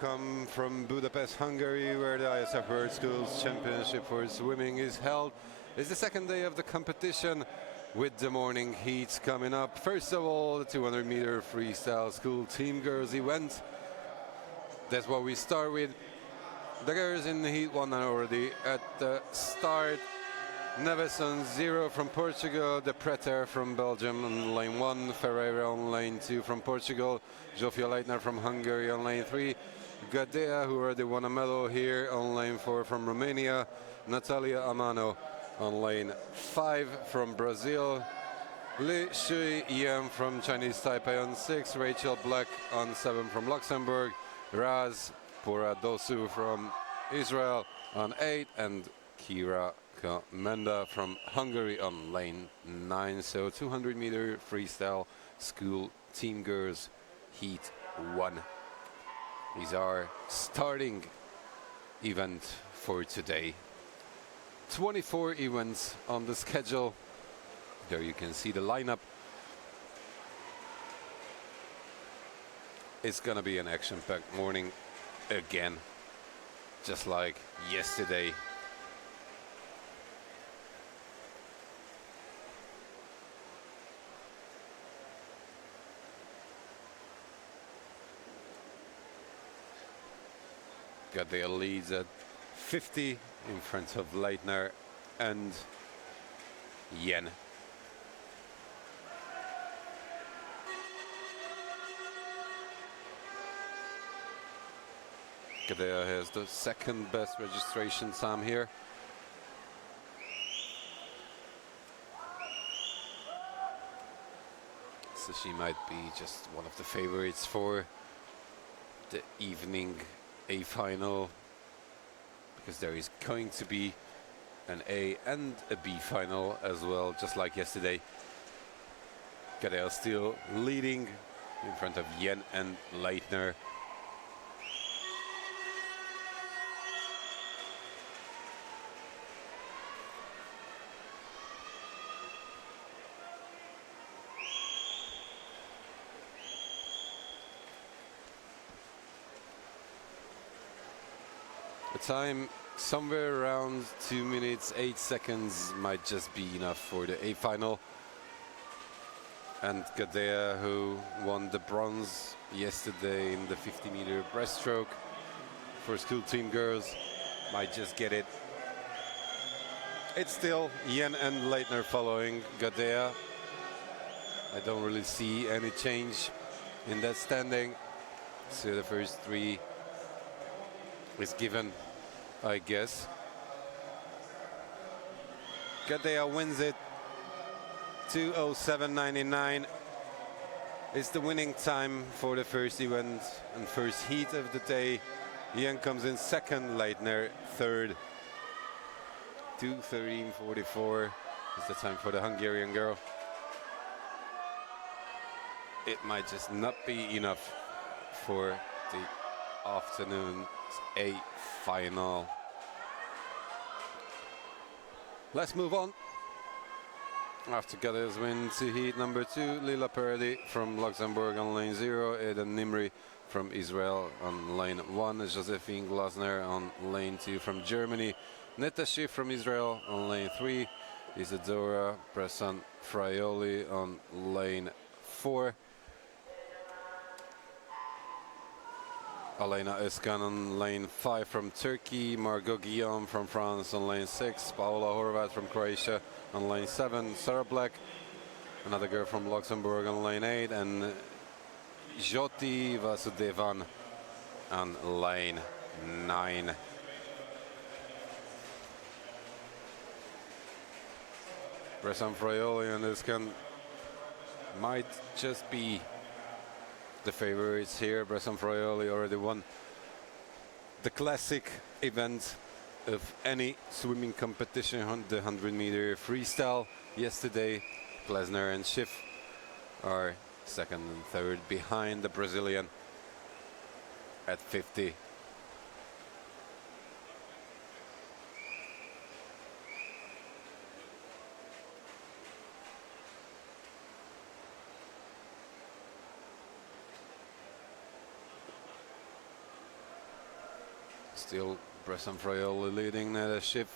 welcome from Budapest, Hungary, where the ISF World Schools Championship for Swimming is held. It's the second day of the competition with the morning heats coming up. First of all, the 200-meter freestyle school team girls event. That's what we start with. The girls in the heat one already at the start. Neveson 0 from Portugal, De Preter from Belgium on lane 1, Ferreira on lane 2 from Portugal, Zsofia Leitner from Hungary on lane 3, Gadea, who already won a medal here, on lane 4 from Romania, Natalia Amano on lane 5 from Brazil, Li Shui Yan from Chinese Taipei on 6, Rachel Black on 7 from Luxembourg, Raz Poradosu from Israel on 8, and Kira Menda from Hungary on lane 9. So 200-meter freestyle school team girls heat 1 is our starting event for today. 24 events on the schedule. There you can see the lineup. It's gonna be an action-packed morning again, just like yesterday. Gadea leads at 50 in front of Leitner and Yen. Gadea has the second best registration time here. So she might be just one of the favorites for the evening A final, because there is going to be an A and a B final as well, just like yesterday. Gadea still leading in front of Yen and Leitner. The time somewhere around 2 minutes 8 seconds might just be enough for the A final. And Gadea, who won the bronze yesterday in the 50-meter breaststroke for school team girls, might just get it. It's still Yen and Leitner following Gadea. I don't really see any change in that standing. So the first three is given, I guess. Gadea wins it. 2:07.99 is the winning time for the first event and first heat of the day. Yen comes in second, Leitner third. 2:13.44 is the time for the Hungarian girl. It might just not be enough for the afternoon's A final. Let's move on. After Gadea's win to heat number 2, Lila Peredi from Luxembourg on lane 0, Eden Nimri from Israel on lane 1, Josephine Glasner on lane 2 from Germany, Netta Schiff from Israel on lane 3, Isadora Bressan Fraioli on lane 4, Alena Özkan on lane 5 from Turkey, Margot Guillaume from France on lane 6, Paola Horvat from Croatia on lane 7, Sarah Black, another girl from Luxembourg on lane 8, and Jyoti Vasudevan on lane 9. Bressan Fraioli and Özkan might just be the favorites here. Bressan Fraioli already won the classic event of any swimming competition, the 100-meter freestyle yesterday. Glasner and Schiff are second and third behind the Brazilian at 50. Still Bressan Fraioli leading. Neda Schiff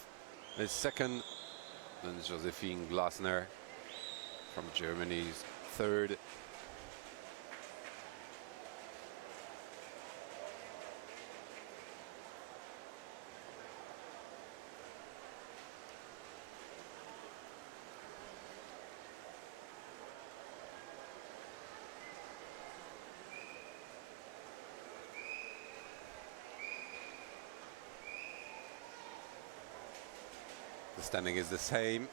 is second. Then Josephine Glasner from Germany's third. The standing is the same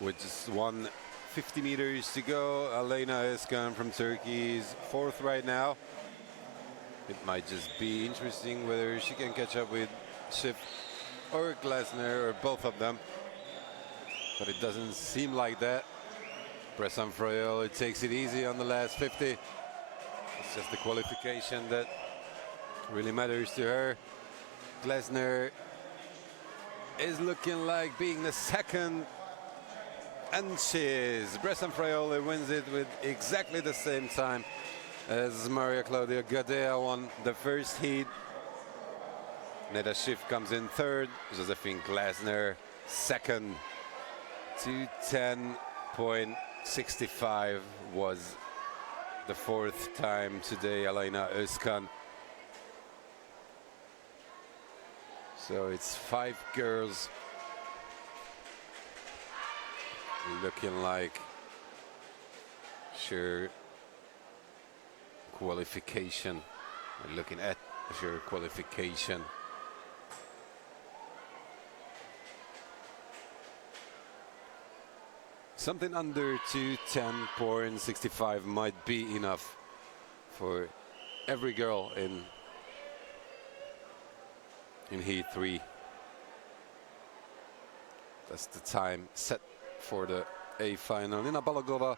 with just 150 meters to go. Aleyna Özkan from Turkey is fourth right now. It might just be interesting whether she can catch up with Schiff or Glasner or both of them, but it doesn't seem like that. Bressan Fraioli takes it easy on the last 50. It's just the qualification that really matters to her. Glasner is looking like being the second, and she is. Bressan Fraioli wins it with exactly the same time as Maria Claudia Gadea won the first heat. Neda Schiff comes in third, Josephine Glasner second. 2:10.65 was the fourth time today, Aleyna Özkan. So it's 5 girls looking like sure qualification. We're looking at sure qualification. Something under 2:10.65 might be enough for every girl in Heat 3. That's the time set for the A final. Nina Balogova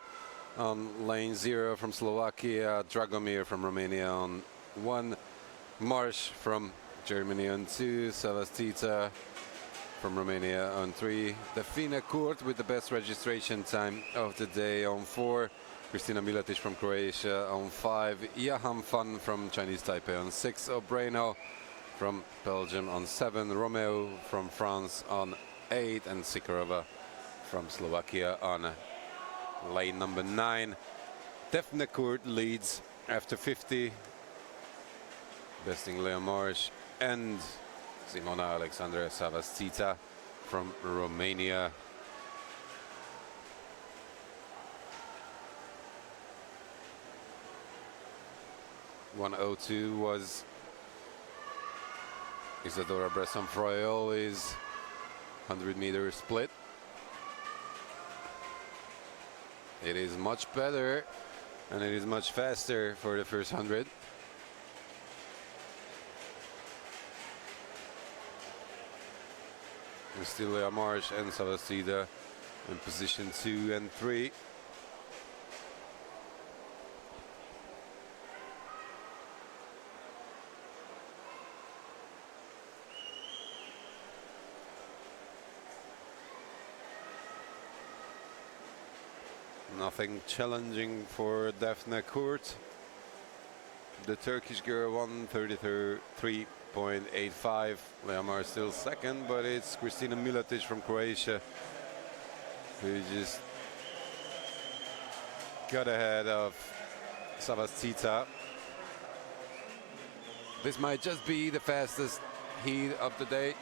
on lane 0 from Slovakia, Dragomir from Romania on 1, Marsh from Germany on 2, Savastita from Romania on 3, Defina Kurt with the best registration time of the day on 4, Kristina Miletic from Croatia on 5, Yaham Fan from Chinese Taipei on 6, Obreno from Belgium on 7, Romeo from France on 8, and Sikorova from Slovakia on lane number 9. Defne Kurt leads after 50, besting Lea Marsh and Simona Alexandra Savastita from Romania. .102 was Isadora Bressan Fraioli's 100-meter split. It is much better and it is much faster for the first 100. And still Lea Marsh and Savastida in position 2 and 3. Nothing challenging for Defne Kurt. The Turkish girl 1:33.85. Lea Marsh still second, but it's Kristina Miletic from Croatia who just got ahead of Savastita. This might just be the fastest heat of the day,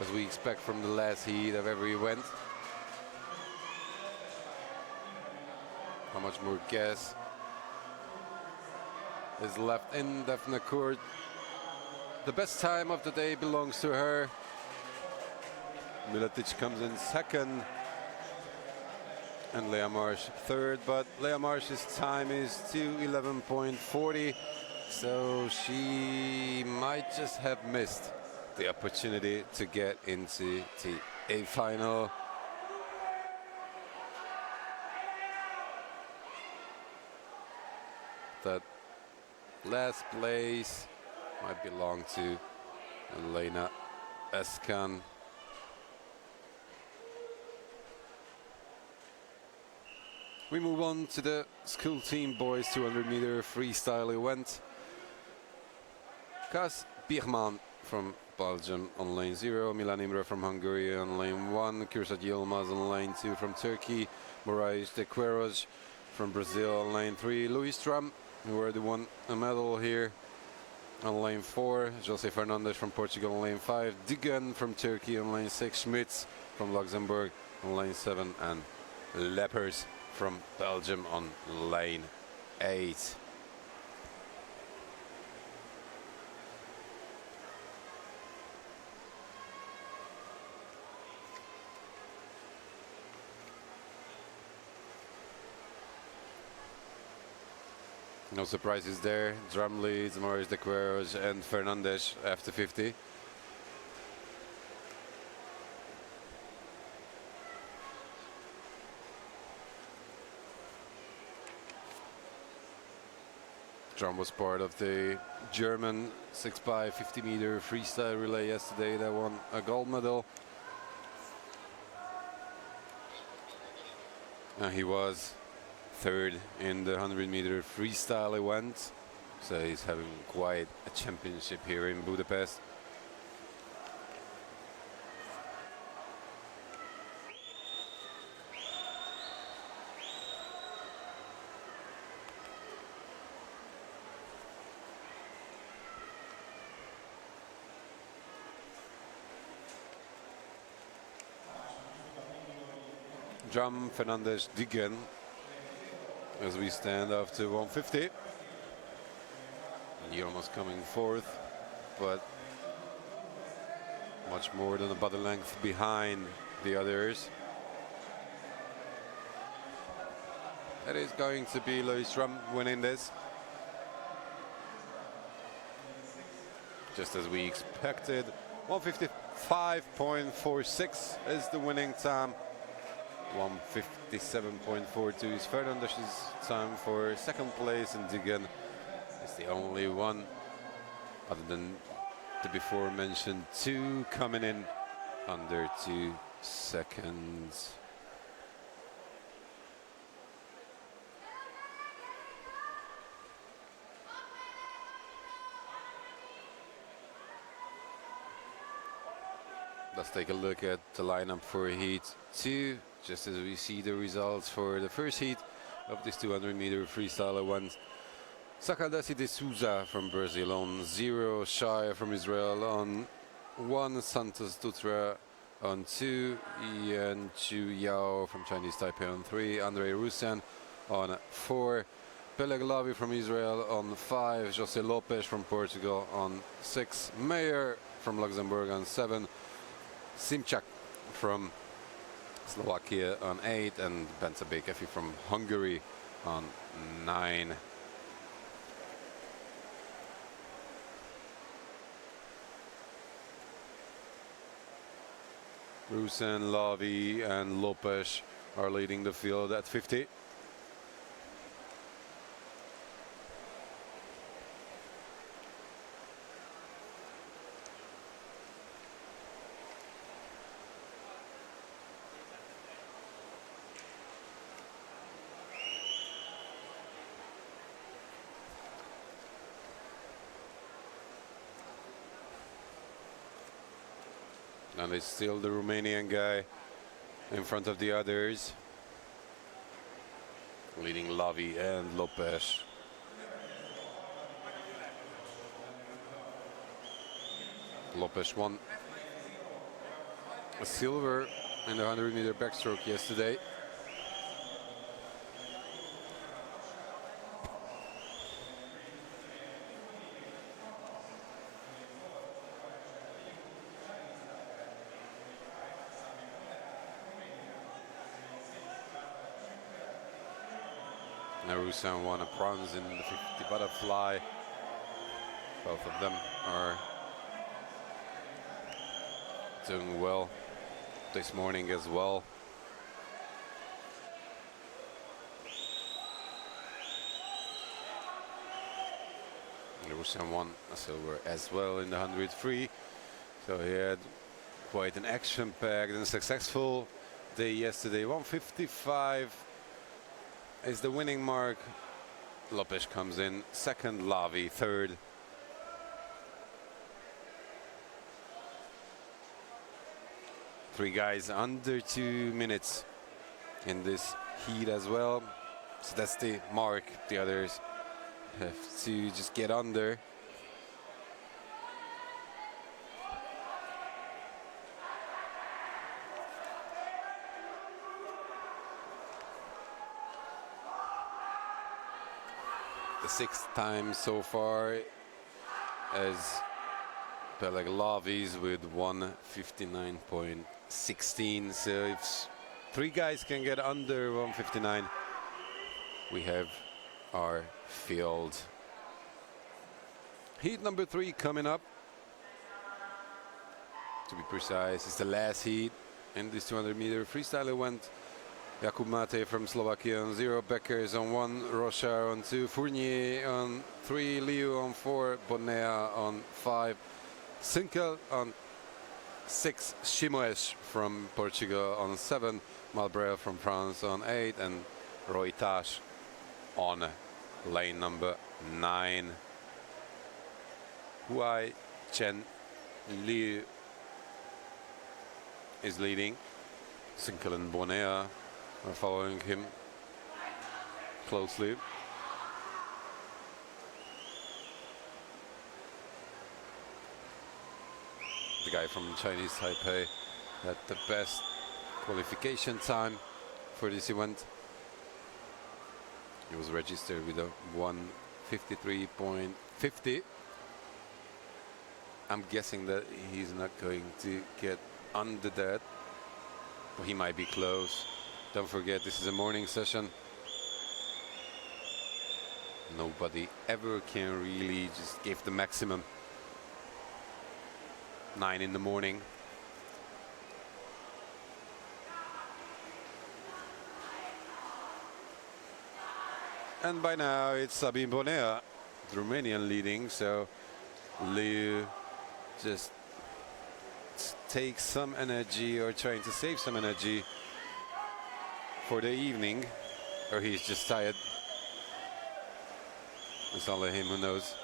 as we expect from the last heat of every event. How much more gas is left in Defne Kurt? The best time of the day belongs to her. Miletic comes in second and Lea Marsh third, but Lea Marsh's time is 2:11.40, so she might just have missed the opportunity to get into the A final. That last place might belong to Aleyna Özkan. We move on to the school team boys 200-meter freestyle event. Kas Birman from Belgium on lane 0, Milan Imre from Hungary on lane 1, Kürşat Yılmaz on lane 2 from Turkey, Moraes de Queiroz from Brazil on lane 3, Luis Stram, who already won a medal here, on lane 4, José Fernandes from Portugal on lane 5, Digen from Turkey on lane 6, Schmitz from Luxembourg on lane 7, and Lepers from Belgium on lane 8. No surprises there. Drum leads Moraes de Queiroz and Fernandes after 50. Drum was part of the German 6x50 meter freestyle relay yesterday that won a gold medal. And he was third in the 100 meter freestyle event, so he's having quite a championship here in Budapest. Drum, Fernandes, Digen, as we stand after 150. Yilmaz coming fourth, but much more than a body length behind the others. It is going to be Luis Stram winning this, just as we expected. 155.46 is the winning time. 157.42 is Fernandes' time for second place, and Digen is the only one, other than the before mentioned two, coming in under 2 seconds. Let's take a look at the lineup for Heat 2, just as we see the results for the first heat of this 200 meter freestyle event. Sakadasi de Souza from Brazil on 0, Shire from Israel on 1, Santos Dutra on 2, Ian Chu Yao from Chinese Taipei on 3, Andrei Rusian on 4, Peleg Lavi from Israel on 5, José Lopes from Portugal on 6, Meyer from Luxembourg on 7, Simchak from Slovakia on 8, and Bence Bekefi from Hungary on 9. Rusen, Lavi and Lopes are leading the field at 50. And it's still the Romanian guy in front of the others, leading Lavi and Lopes. Lopes won a silver in the 100 meter backstroke yesterday. Rusan won a bronze in the 50 butterfly. Both of them are doing well this morning as well. Rusan won a silver as well in the 100 free. So he had quite an action-packed and successful day yesterday. 155 is the winning mark. Lopes comes in second, Lavi third. 3 guys under 2 minutes in this heat as well. So that's the mark. The others have to just get under. The 6th time so far as Peleg Lavis with 1:59.16. So if 3 guys can get under 1:59, we have our field. Heat number 3 coming up. To be precise, it's the last heat in this 200-meter freestyle event. Jakub Mate from Slovakia on 0, Beckers on 1, Rochard on 2, Fournier on 3, Liu on 4, Bonea on 5, Sinkel on 6, Shimoes from Portugal on 7, Malbrel from France on 8, and Roy Tash on lane number 9. Huai Chen Liu is leading. Sinkel and Bonea are following him closely. The guy from Chinese Taipei had the best qualification time for this event. He was registered with a 1:53.50. I'm guessing that he's not going to get under that, but he might be close. Don't forget, this is a morning session. Nobody ever can really just give the maximum. 9 in the morning. And by now it's Sabine Bonea, the Romanian, leading. So Liu just takes some energy, or trying to save some energy for the evening, or he's just tired. It's only him who knows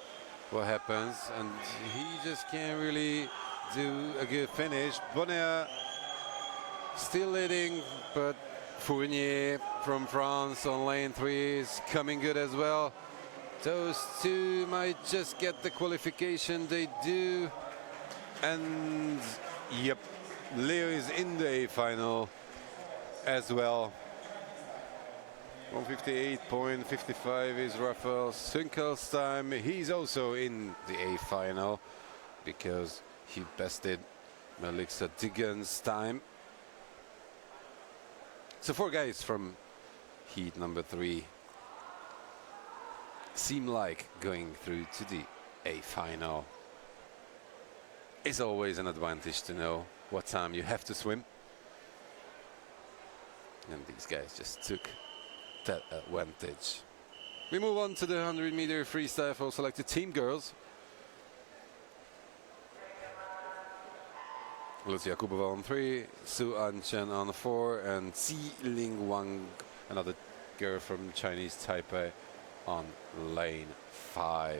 what happens, and he just can't really do a good finish. Bonea still leading, but Fournier from France on lane 3 is coming good as well. Those two might just get the qualification. They do, and yep, Leo is in the A final as well. 1:58.55 is Rafael Sinkel's time. He's also in the A final because he bested Melissa Digan's time. So 4 guys from heat number 3 seem like going through to the A final. It's always an advantage to know what time you have to swim. And these guys just took that advantage. We move on to the 100-meter freestyle for selected team girls. Lucia Kubova on 3, Su Anchen on 4, and Xi Ling Wang, another girl from Chinese Taipei, on lane 5.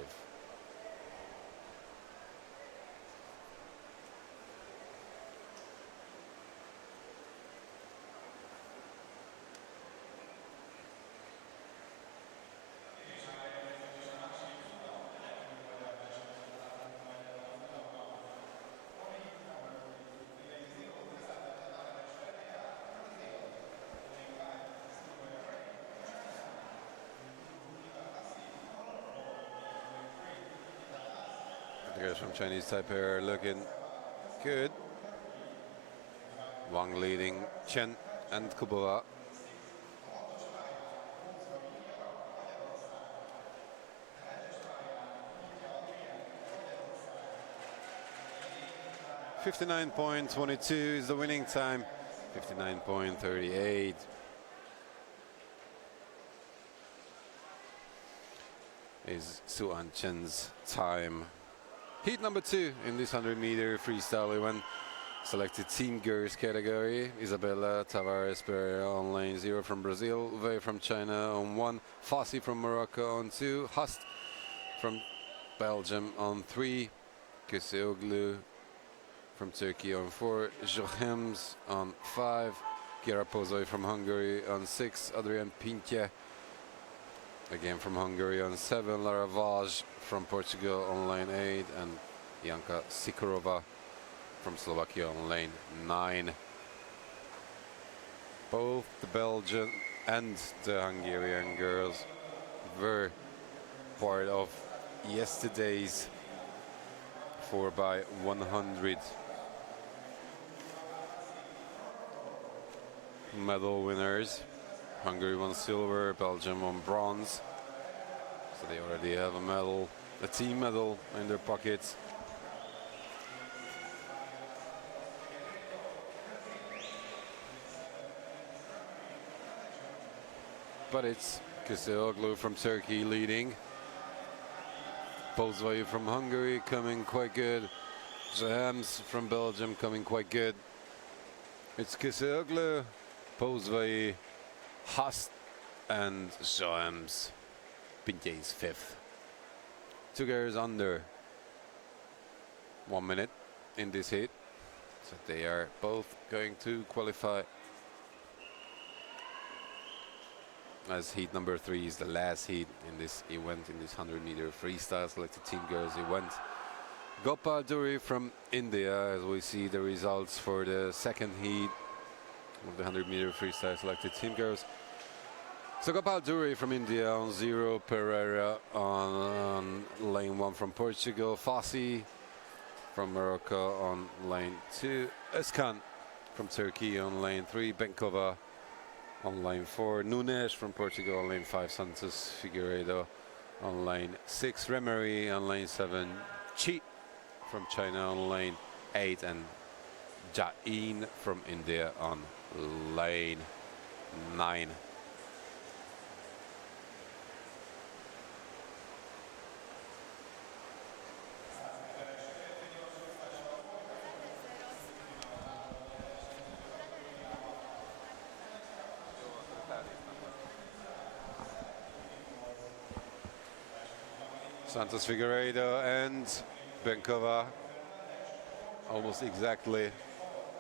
The girls from Chinese Taipei are looking good. Wang leading Chen and Kubova. .59.22 is the winning time. 59.38 is Su Anchen's time. Heat number 2 in this 100-meter freestyle event. Selected team girls category. Isabella Tavares Pereira on lane 0 from Brazil. Vey from China on 1. Fassi from Morocco on 2. Hast from Belgium on 3. Kuseoglu from Turkey on 4, Jochems on 5, Kiara Pozoi from Hungary on 6, Adrian Pinche again from Hungary on 7, Lara Vaj from Portugal on lane 8, and Janka Sikorova from Slovakia on lane 9. Both the Belgian and the Hungarian girls were part of yesterday's 4x100 medal winners. Hungary won silver, Belgium won bronze, so they already have a medal, a team medal in their pockets. But it's Kızılöğü from Turkey leading. Pozvay from Hungary coming quite good. Jochems from Belgium coming quite good. It's Kızılöğü, Pozvay, Hast, and Jochems. Pinche is 5th. 2 girls under 1 minute in this heat, so they are both going to qualify. As heat number 3 is the last heat in this event, in this 100-meter freestyle selected team girls event. Gopal Duri from India, as we see the results for the second heat of the 100-meter freestyle selected team girls. So Gopal Duri from India on 0, Pereira on lane 1 from Portugal, Fassi from Morocco on lane 2, Özkan from Turkey on lane 3, Benkova on lane 4, Nunes from Portugal on lane 5, Santos Figueiredo on lane 6, Remery on lane 7, Chi from China on lane 8, and Jain from India on lane 9. Santos Figueiredo and Benkova almost exactly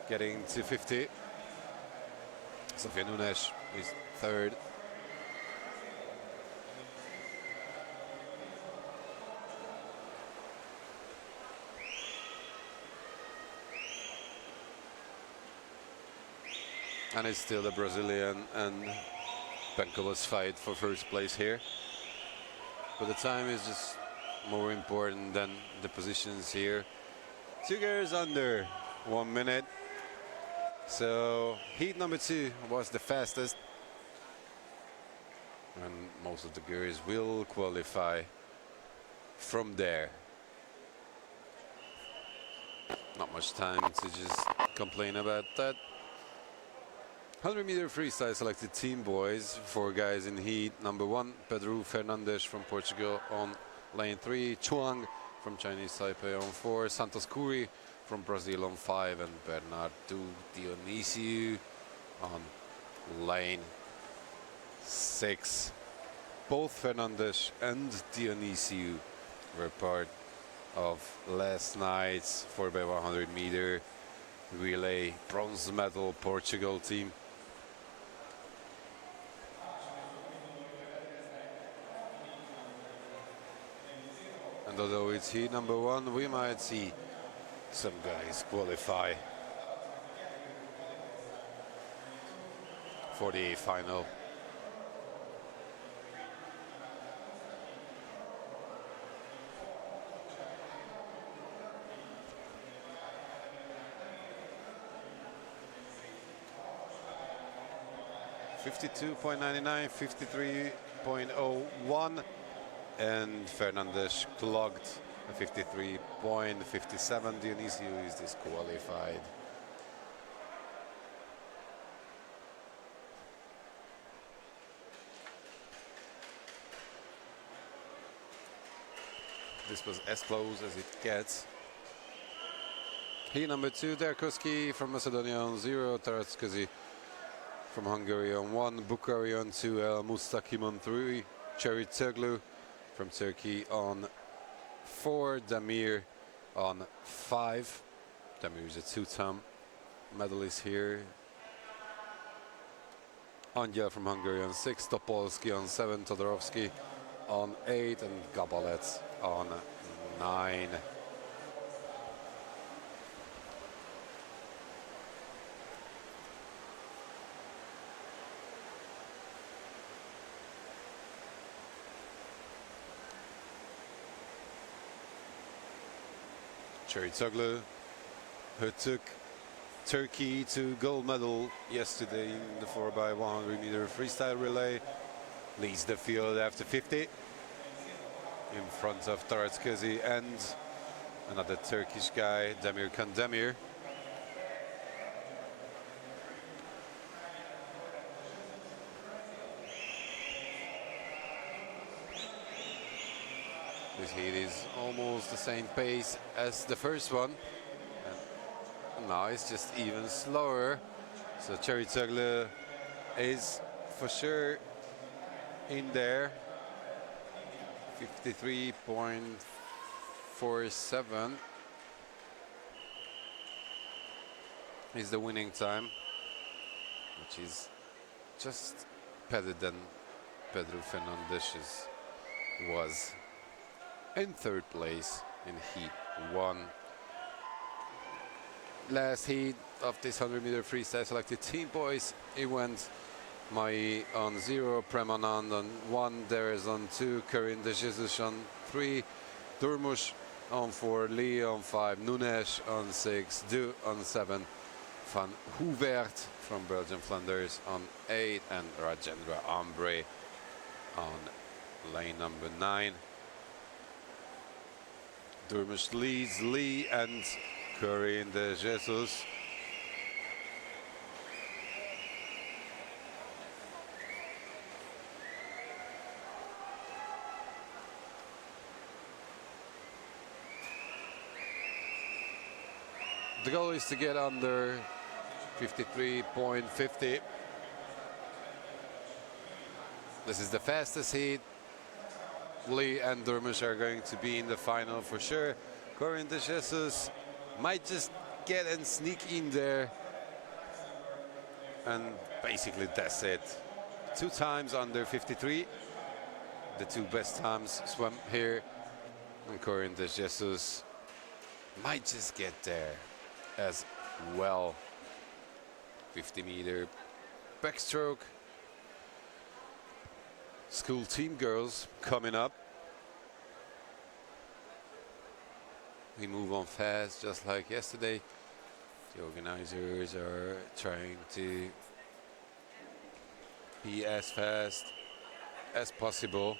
getting to 50. Sofia Nunes is 3rd. And it's still the Brazilian and Benkova's fight for first place here. But the time is just more important than the positions here. 2 girls under 1 minute. So heat number 2 was the fastest, and most of the girls will qualify from there. Not much time to just complain about that. 100-meter freestyle selected team boys, 4 guys in heat number 1, Pedro Fernandes from Portugal on lane 3, Chuang from Chinese Taipei on 4, Santos Curi from Brazil on 5, and Bernardo Dionisiu on lane 6. Both Fernandes and Dionisiu were part of last night's 4x100 meter relay bronze medal Portugal team. And although it's heat number 1, we might see some guys qualify for the final. .99, 53.01, and Fernandes clocked a 53.57. Dionisiu is disqualified. This was as close as it gets. Heat number 2, Derkoski from Macedonia on 0, Taratskazi from Hungary on 1, Bukhari on 2, El Mustakim on 3, Cherry Teglu from Turkey on 4, Damir on 5, Demir is a two-time medalist here. Angyal from Hungary on 6, Topolsky on 7, Todorovsky on 8, and Gabalets on 9. Çeriçoglu, who took Turkey to gold medal yesterday in the 4x100 meter freestyle relay, leads the field after 50 in front of Taratskezi and another Turkish guy, Demir Kandemir. This heat is almost the same pace as the first one. And now it's just even slower. So Çeriçoglu is for sure in there. 53.47 is the winning time, which is just better than Pedro Fernandes's was in third place in heat 1. Last heat of this 100-meter freestyle selected team, boys. It went Mai on 0, Premanand on 1, Deres on 2, Karin de Jesus on 3, Durmuş on 4, Lee on 5, Nunes on 6, Du on 7, Van Hoevert from Belgium Flanders on 8, and Rajendra Ambre on lane number 9. Durmuş leads Lee and Karin de Jesus. The goal is to get under 53.50. This is the fastest heat. Lee and Durmuş are going to be in the final for sure. Karin de Jesus might just get and sneak in there. And basically that's it. 2 times under 53. The 2 best times swim here. And Karin de Jesus might just get there as well. 50-meter backstroke. School team girls coming up. We move on fast, just like yesterday. The organizers are trying to be as fast as possible.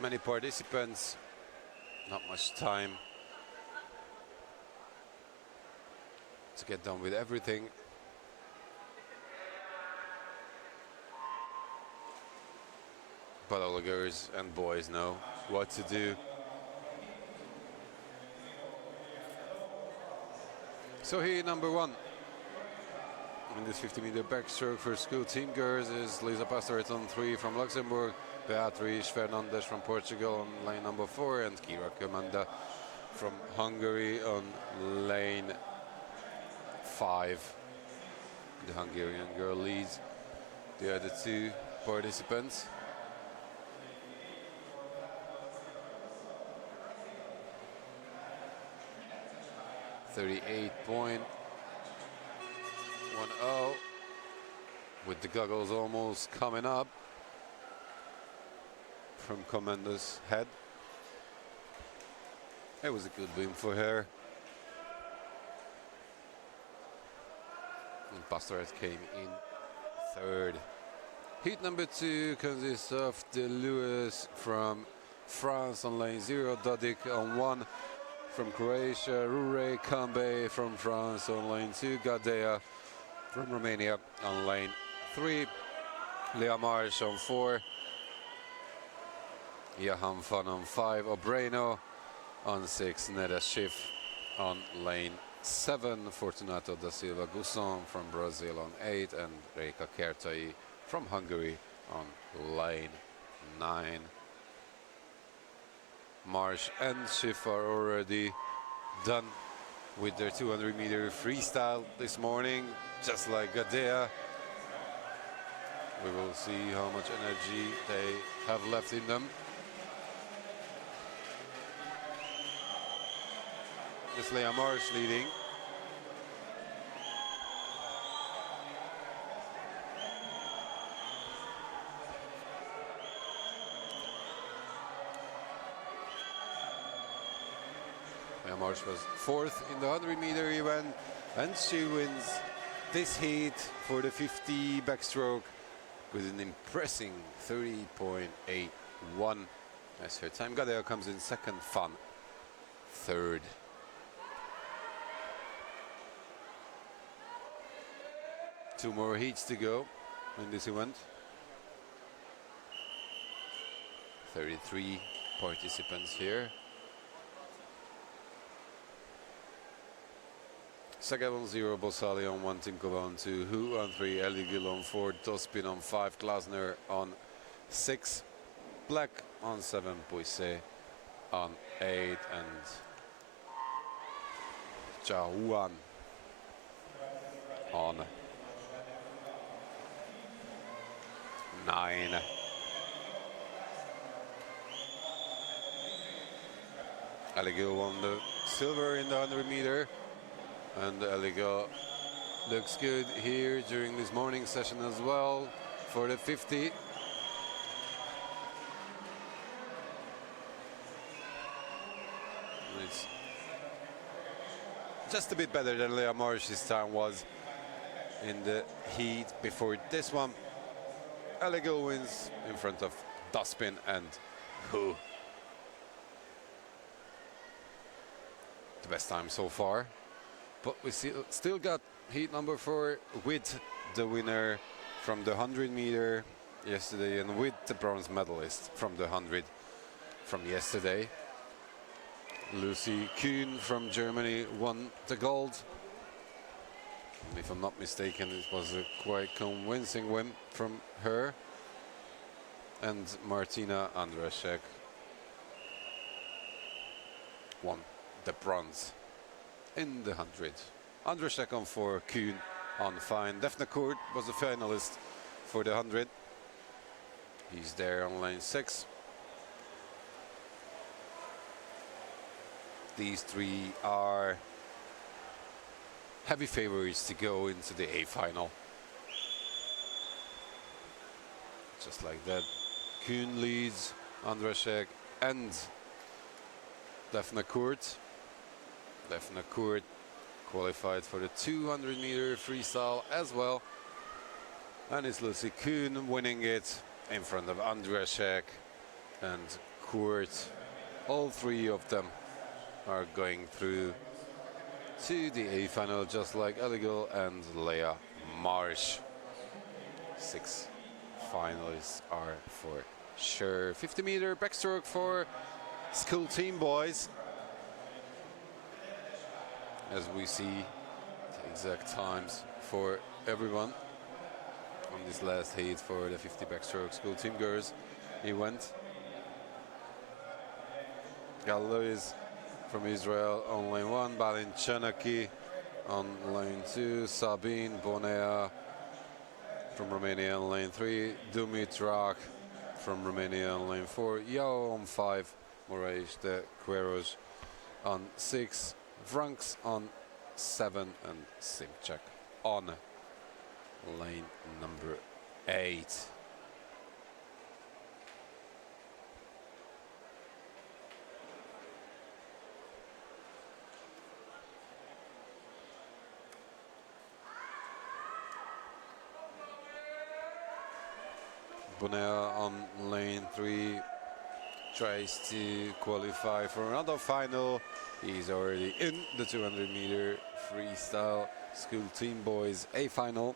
Many participants, not much time to get done with everything. But all the girls and boys know what to do. So here, number 1 in this 50-meter backstroke for school team girls is Lisa Pastoret on 3 from Luxembourg, Beatriz Fernandes from Portugal on lane number 4, and Kira Komanda from Hungary on lane 5. The Hungarian girl leads the other 2 participants. .38.10 with the goggles almost coming up from Komanda's head. It was a good win for her. And Pastoret came in 3rd. Heat number 2 consists of De Lewis from France on lane 0, Dodik on 1. From Croatia, Rure Kambe from France on lane 2, Gadea from Romania on lane 3, Lea Marsh on 4, Johan Fan on 5, Obreno on 6, Neda Schiff on lane 7, Fortunato da Silva Gusson from Brazil on 8, and Reika Kertai from Hungary on lane 9. Marsh and Schiff are already done with their 200-meter freestyle this morning, just like Gadea. We will see how much energy they have left in them. It's Leah Marsh leading. Leah Marsh was fourth in the 100-meter event, and she wins this heat for the 50 backstroke with an impressive 30.81 as her time. Gadea comes in second, Fan third. Two more heats to go in this event. 33 participants here. Sagab on 0, Bossali on 1, Timkova on 2, Hu on 3, Eligil on 4, Dospin on 5, Glasner on 6, Black on 7, Poisse on 8, and Chahuan on 9. Eligil won the silver in the 100-meter. And Eligil looks good here during this morning session as well for the 50. It's just a bit better than Leah Marsh's time was in the heat before this one. Eligil wins in front of Dospin and Hu. The best time so far. But we still got heat number 4 with the winner from the 100-meter yesterday and with the bronze medalist from the 100 from yesterday. Lucy Kuhn from Germany won the gold. And if I'm not mistaken, it was a quite convincing win from her. And Martina Andraszek won the bronze in the 100. Andraszek on 4, Kuhn on 5. Daphne Koert was the finalist for the 100. He's there on lane 6. These three are heavy favorites to go into the A final. Just like that, Kuhn leads Andraszek and Daphne Koert. Daphne Koert qualified for the 200-meter freestyle as well. And it's Lucy Kuhn winning it in front of Andraszek and Koert. All three of them are going through to the A final, just like Eligil and Leah Marsh. 6 finalists are for sure. 50-meter backstroke for school team boys. As we see the exact times for everyone on this last heat for the 50 backstroke school team girls event. Gal Lewis from Israel on lane 1, Balin Chanaki on lane 2, Sabine Bonea from Romania on lane 3, Dumitrak from Romania on lane 4, Yao on 5, Moraes de Queiroz on 6, Franks on 7, and Simchak on lane number 8. Bonea on lane 3 tries to qualify for another final. He's already in the 200-meter freestyle school team boys A final.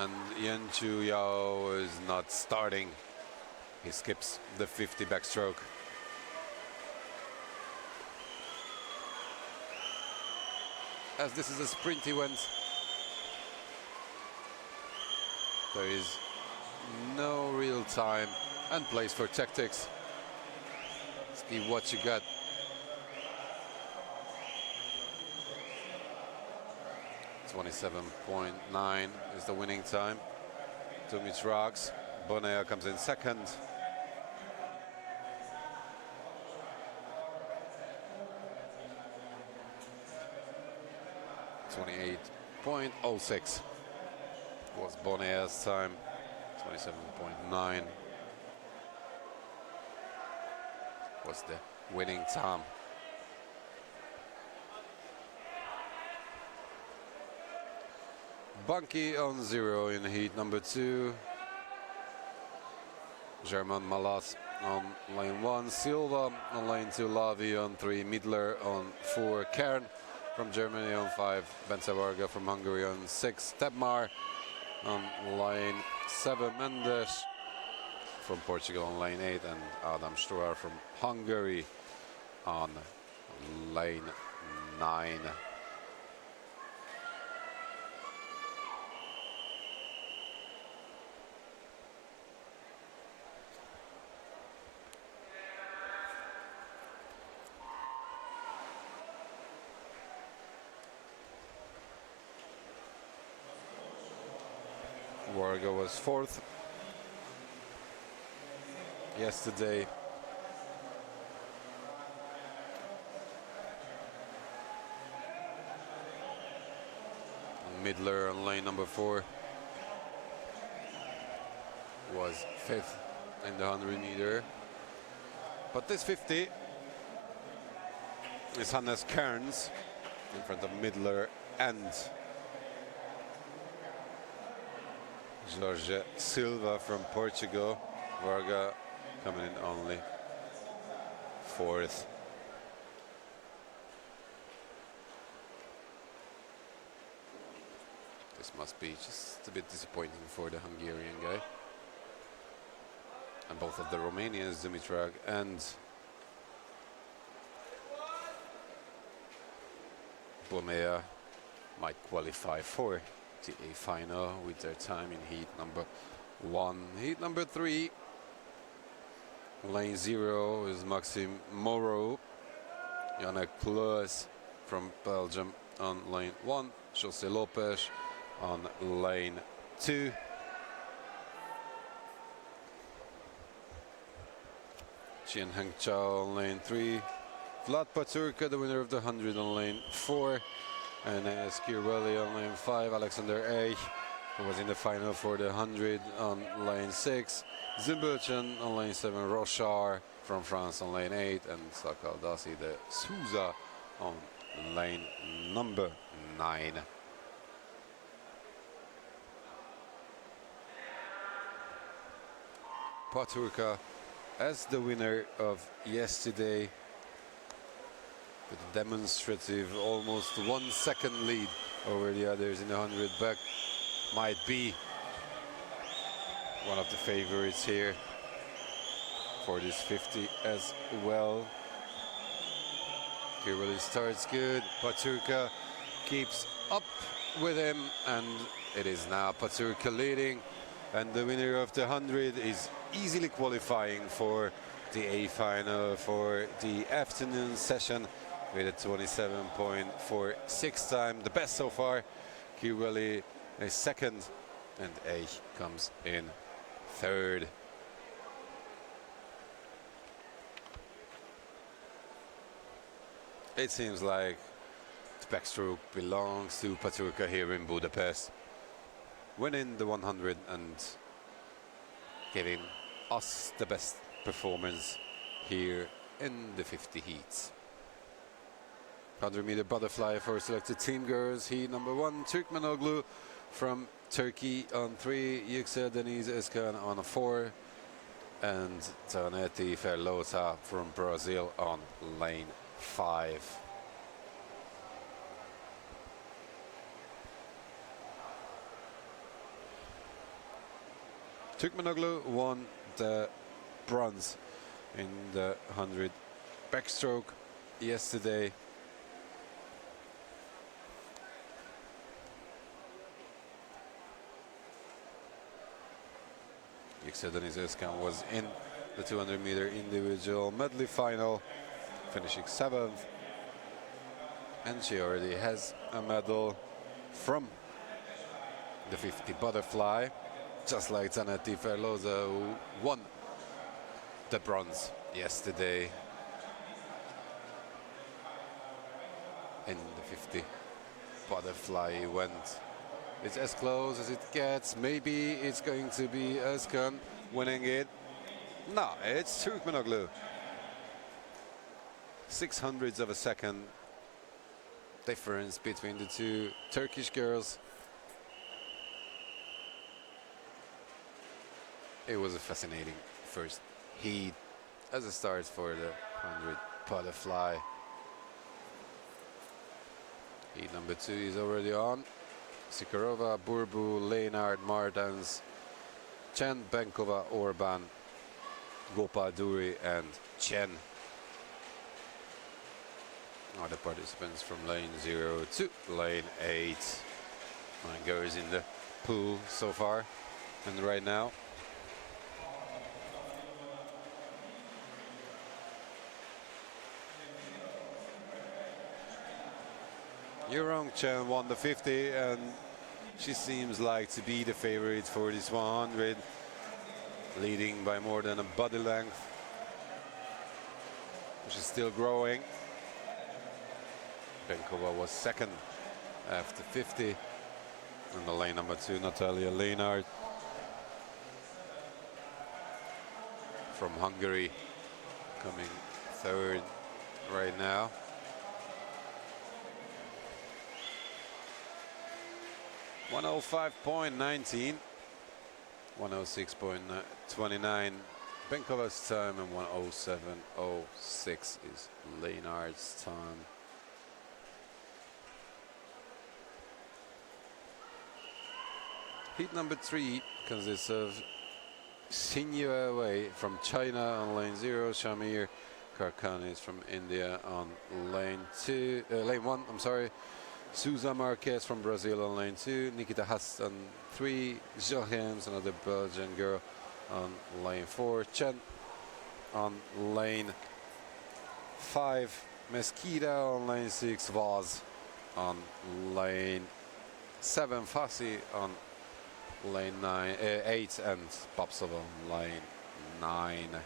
And Yan Chu Yao is not starting. He skips the 50 backstroke. as this is a sprint event. There is no real time and place for tactics. See what you got. .27.9 is the winning time. Dumitrags. Bonea comes in second. .28.06 was Bonea's time. 27.9 was the winning time. Bunky on 0 in heat number 2. German Malas on lane 1. Silva on lane 2. Lavi on 3. Midler on 4. Kern from Germany on 5. Benzavarga from Hungary on 6. Tebmar on lane 7. Mendes from Portugal on lane 8. And Adam Struar from Hungary on lane 9. Varga was 4th yesterday. Midler on lane number 4 was 5th in the 100 meter. But this 50 is Hannes Kearns in front of Midler and Jorge Silva from Portugal. Varga coming in only 4th. This must be just a bit disappointing for the Hungarian guy. And both of the Romanians, Dumitrag and Bonea, might qualify for the A final with their time in heat number 1. Heat number 3, lane 0 is Maxime Moreau. Janek Kloes from Belgium on lane 1. Jose Lopez on lane 2. Chien Heng Chao on lane 3. Vlad Paturka, the winner of the 100, on lane 4. And Skirwelli on lane 5, Alexander Eich, who was in the final for the 100, on lane 6, Zimbelchen on lane 7, Rochard from France on lane 8, and Sakaldasi de Souza on lane number 9. Paturka as the winner of yesterday, with a demonstrative almost 1 second lead over the others in the 100 back, might be one of the favorites here for this 50 as well. Here really starts good. Paturka keeps up with him, and it is now Paturka leading, and the winner of the 100 is easily qualifying for the A final for the afternoon session with a 27.46 time, the best so far. Kirwelli is second, and Eich comes in third. It seems like the backstroke belongs to Paturka here in Budapest, winning the 100 and giving us the best performance here in the 50 heats. 100-meter butterfly for selected team girls. Heat number 1, Turkmenoglu from Turkey on 3, Yüksel Deniz Özkan on 4, and Zanetti Ferlota from Brazil on lane 5. Turkmenoglu won the bronze in the 100 backstroke yesterday. Mixer Denise Özkan was in the 200-meter individual medley final, finishing 7th. And she already has a medal from the 50 butterfly, just like Zanetti Ferloza, who won the bronze yesterday in the 50 butterfly event. It's as close as it gets. Maybe it's going to be Özkan winning it. No, it's Turkmenoglu. 600ths of a second difference between the two Turkish girls. It was a fascinating first heat as a start for the 100 butterfly. Heat number 2 is already on. Sikarova, Burbu, Leinart, Martens, Chen, Benkova, Orban, Gopa Duri and Chen are the participants from lane 0 to lane 8. 9 goes in the pool so far, and right now Yurong Chen won the 50, and she seems like to be the favorite for this 100, leading by more than a body length. She's still growing. Benkova was second after 50. And the lane number 2, Natalia Leinart from Hungary, coming third right now. (105.19), 106.29 Benkova's time, and 107.06 is Leinart's time. Heat number 3 consists of Xinyu Wei from China on lane 0, Shamir Karkanis from India on lane 1, I'm sorry. Sousa Marquez from Brazil on lane 2, Nikita Hast on 3, Jochems, another Belgian girl, on lane 4, Chen on lane 5, Mesquita on lane 6, Vaz on lane 7, Fassi on lane 8, and Popsov on lane 9.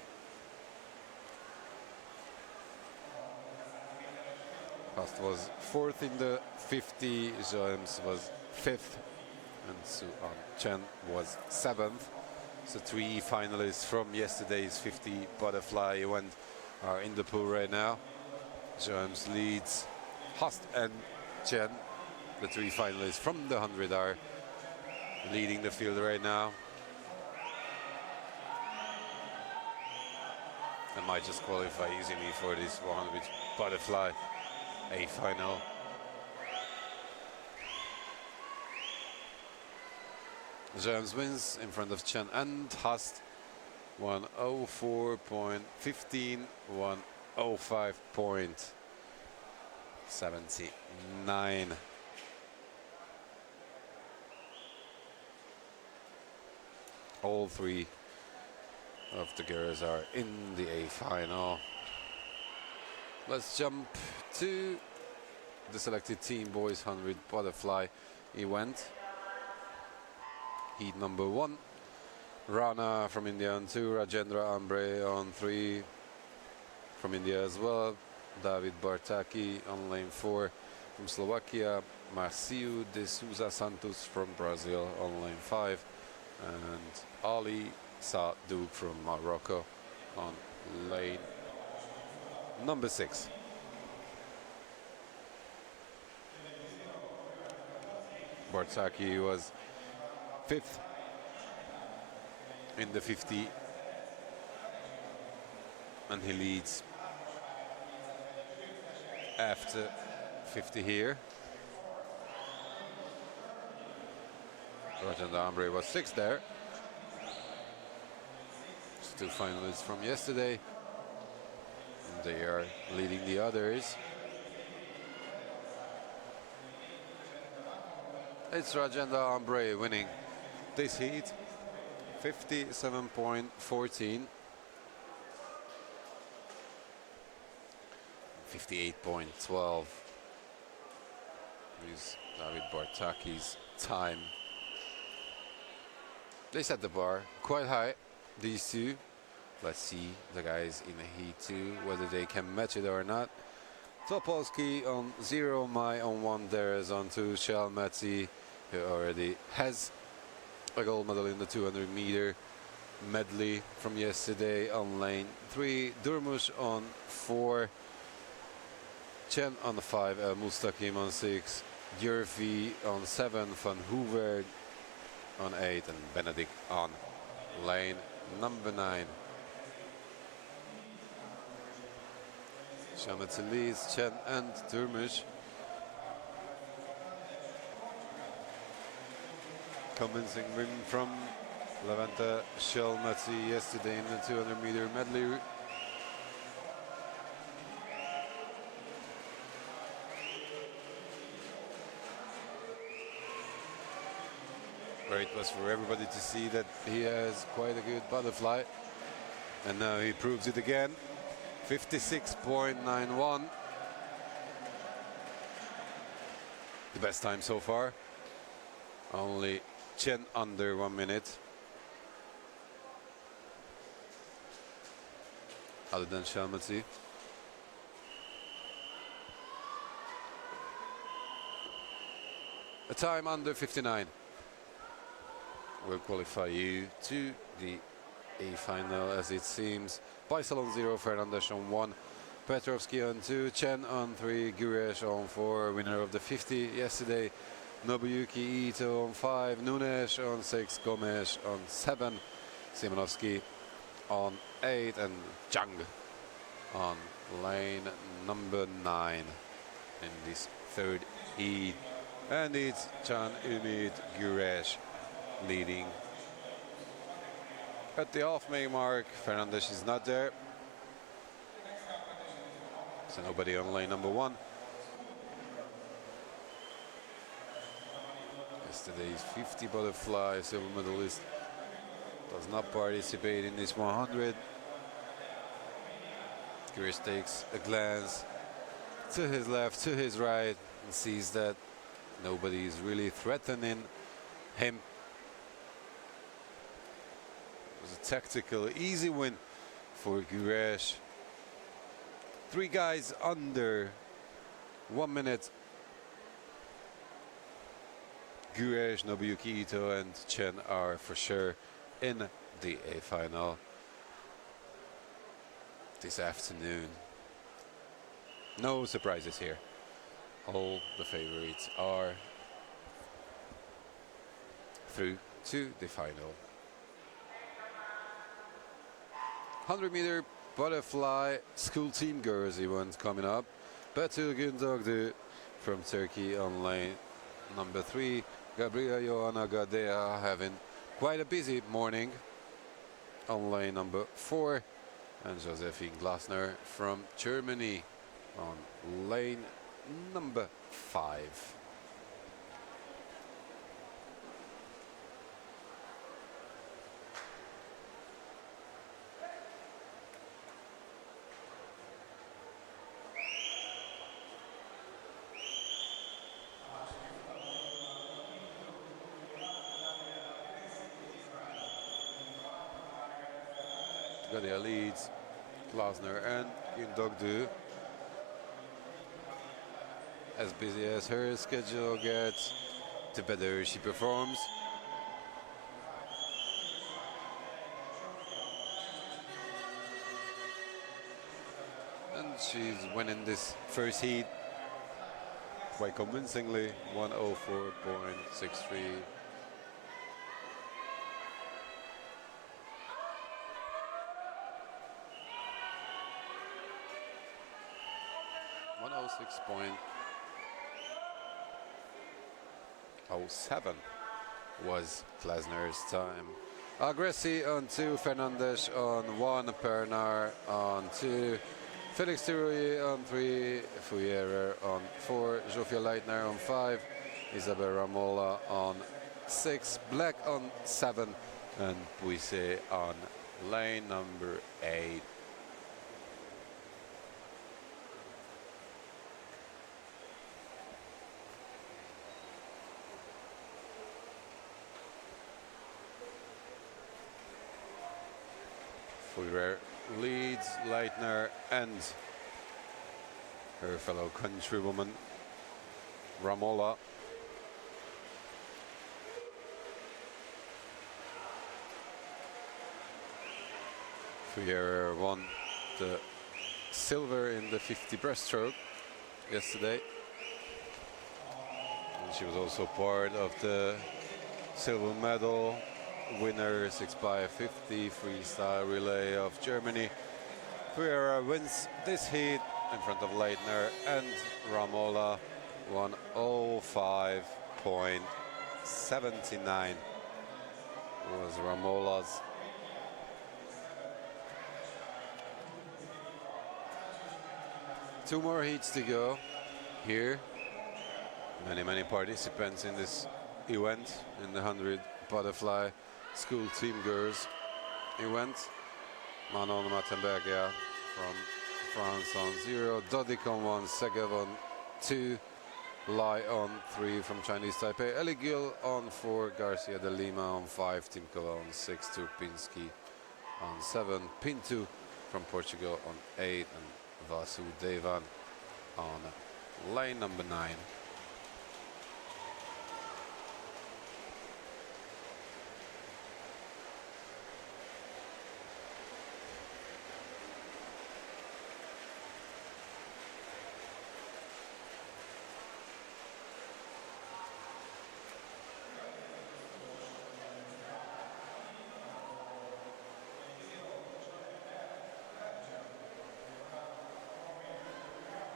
Fast was 4th in the 50, Joems was 5th, and Chen was 7th. So 3 finalists from yesterday's 50 butterfly event are in the pool right now. Joems leads Hast and Chen. The 3 finalists from the 100 are leading the field right now. I might just qualify easily for this 100 butterfly A final. Joems wins in front of Chen and Hast. 104.15, 105.79. All 3 of the girls are in the A final. Let's jump to the selected team boys 100 butterfly event. Heat number 1. Rana from India on 2, Rajendra Ambre on 3 from India as well. David Bartaki on lane 4 from Slovakia. Marcio de Souza Santos from Brazil on lane 5. And Ali Sadouk from Morocco on lane number 6. Bartaki was 5th in the 50, and he leads after 50 here. Rajendra Ambre was 6th there. Two finalists from yesterday, and they are leading the others. It's Rajendra Ambre winning this heat, 57.14. 58.12 is David Bartaki's time. They set the bar quite high, these two. Let's see the guys in the heat 2, whether they can match it or not. Topolsky on 0, Mai on 1, Deres on 2, Shalmatzi, who already has a gold medal in the 200 meter medley from yesterday, on lane 3, Durmush on 4, Chen on 5, Mustakim on 6, Jurfi on 7, Van Hoover on 8, and Benedict on lane number 9. Shalmatzi leads, Chen and Durmush. Convincing win from Levanta Shalmatzi yesterday in the 200 meter medley. Where it was for everybody to see that he has quite a good butterfly, and now he proves it again. 56.91, the best time so far. Only Chen under 1 minute, other than Shalmatzi. A time under 59 will qualify you to the A final, as it seems. Baisal on 0, Fernandes on 1, Petrovsky on 2, Chen on 3, Guresh on 4, winner of the 50 yesterday, Nobuyuki Ito on 5, Nunes on 6, Gomes on 7, Simonovsky on 8, and Zhang on lane number 9 in this third heat. And it's Can Umid Guresh leading. At the half-make mark, Fernandes is not there, so nobody on lane number 1. Yesterday's 50 butterfly silver medalist does not participate in this 100. Guresh takes a glance to his left, to his right, and sees that nobody is really threatening him. A tactical, easy win for Guresh. 3 guys under 1 minute. Guresh, Nobuyuki Ito, and Chen are for sure in the A final this afternoon. No surprises here. All the favorites are through to the final. 100 meter butterfly school team girls event coming up. Betül Gündogdu from Turkey on lane number 3. Gabriela Johanna Gadea having quite a busy morning on lane number 4. And Josephine Glasner from Germany on lane number 5. Gadea leads, Glasner and Gündogdu. As busy as her schedule gets, the better she performs. And she's winning this first heat quite convincingly, 1:04.63. .07 was Glasner's time. Agressi on 2, Fernandes on 1, Pernar on 2, Felix Tirouille on 3, Fouillerer on 4, Zsofia Leitner on 5, Isabel Ramola on 6, Black on 7, and Puise on lane number 8. Fouillère leads Leitner and her fellow countrywoman Ramola. Fouillère won the silver in the 50 breaststroke yesterday. And she was also part of the silver medal winner 6x50 freestyle relay of Germany. Fouillère wins this heat in front of Leitner and Ramola. 1:05.79 was Ramola's. Two more heats to go here. Many participants in this event, in the 100 butterfly school team girls event. Manon Matenbergia from France on 0, Dodik on 1, Segev on 2, Lai on 3 from Chinese Taipei, Ellie Gill on 4, Garcia de Lima on 5, Timkova on 6, Turpinski on 7, Pinto from Portugal on 8, and Vasudevan on lane number 9.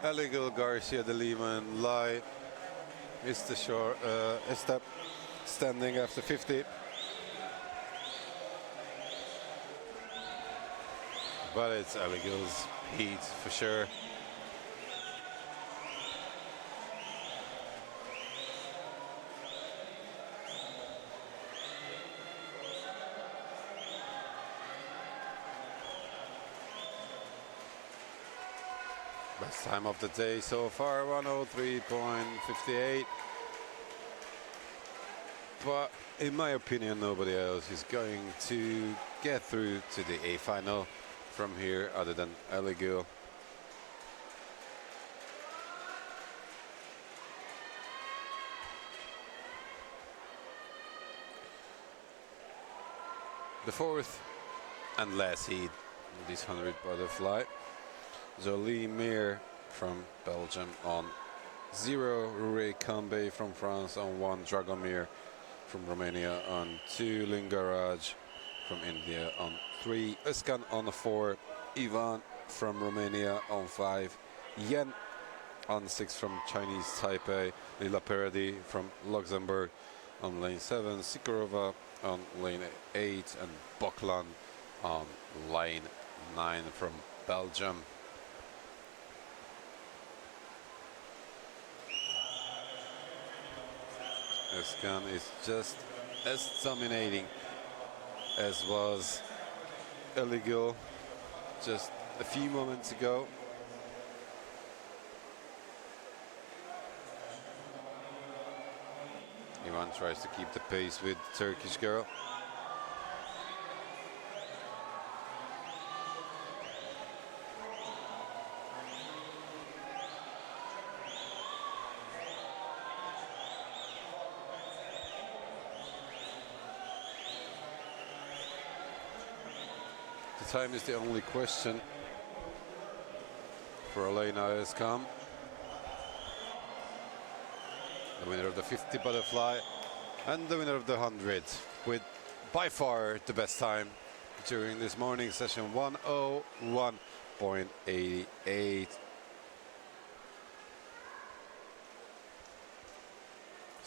Illegal Garcia de Lima and Lai is the step standing after 50. But it's Illegal's heat for sure. Best time of the day so far, 1:03.58. But in my opinion, nobody else is going to get through to the A final from here other than Eligil. The fourth and last heat of this 100 butterfly. Jolie Mir from Belgium on 0, Rure Kambe from France on 1, Dragomir from Romania on 2, Lingaraj from India on 3, Özkan on 4, Ivan from Romania on 5, Yen on 6 from Chinese Taipei, Lila Peredi from Luxembourg on lane 7, Sikorova on lane 8, and Boklan on lane 9 from Belgium. Özkan is just as dominating as was Eligil just a few moments ago. Ivan tries to keep the pace with the Turkish girl. Time is the only question for Elena Özkan, the winner of the 50 butterfly and the winner of the 100, with by far the best time during this morning session, 1:01.88.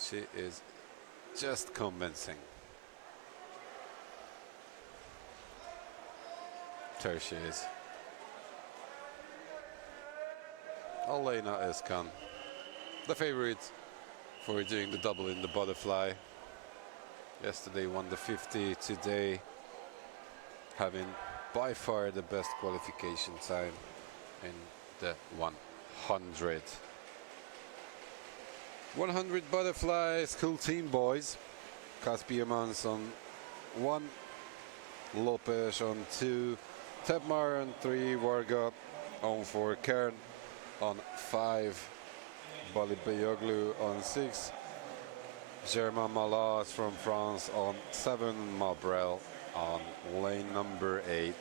She is just convincing. There she is. Elena Özkan, the favorite for doing the double in the butterfly. Yesterday won the 50, today having by far the best qualification time in the 100. 100 butterfly school team boys. Kaspiemans on 1, Lopez on 2, Tebmar on 3, Varga on 4, Kern on 5, Balibeyoglu on 6, Germain Malas from France on 7, Mabrel on lane number 8.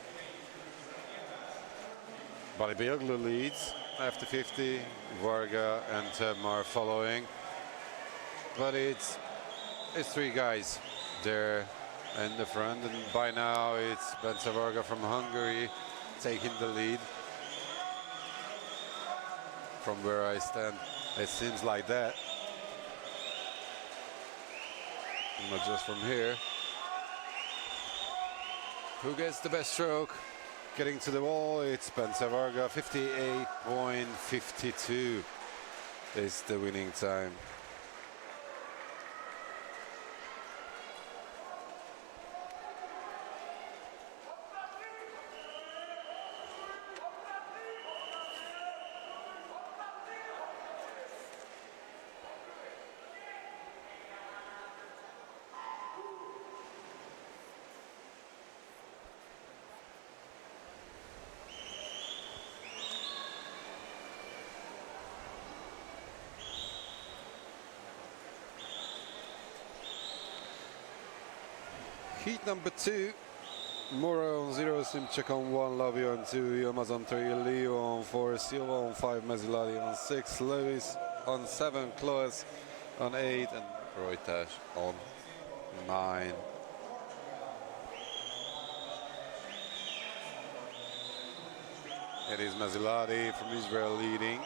Balibeyoglu leads after 50, Varga and Tebmar following, but it's 3 guys there in the front, and by now it's Bence Varga from Hungary taking the lead. From where I stand, it seems like that. Not just from here. Who gets the best stroke? Getting to the wall, it's Bence Varga. 58.52 is the winning time. Heat number 2, Mora on 0, Simchek on 1, Lavio on 2, Yilmaz on 3, Leo on 4, Silva on 5, Mezziladi on 6, Lewis on 7, Cloes on 8, and Roitash on 9. It is Mezziladi from Israel leading.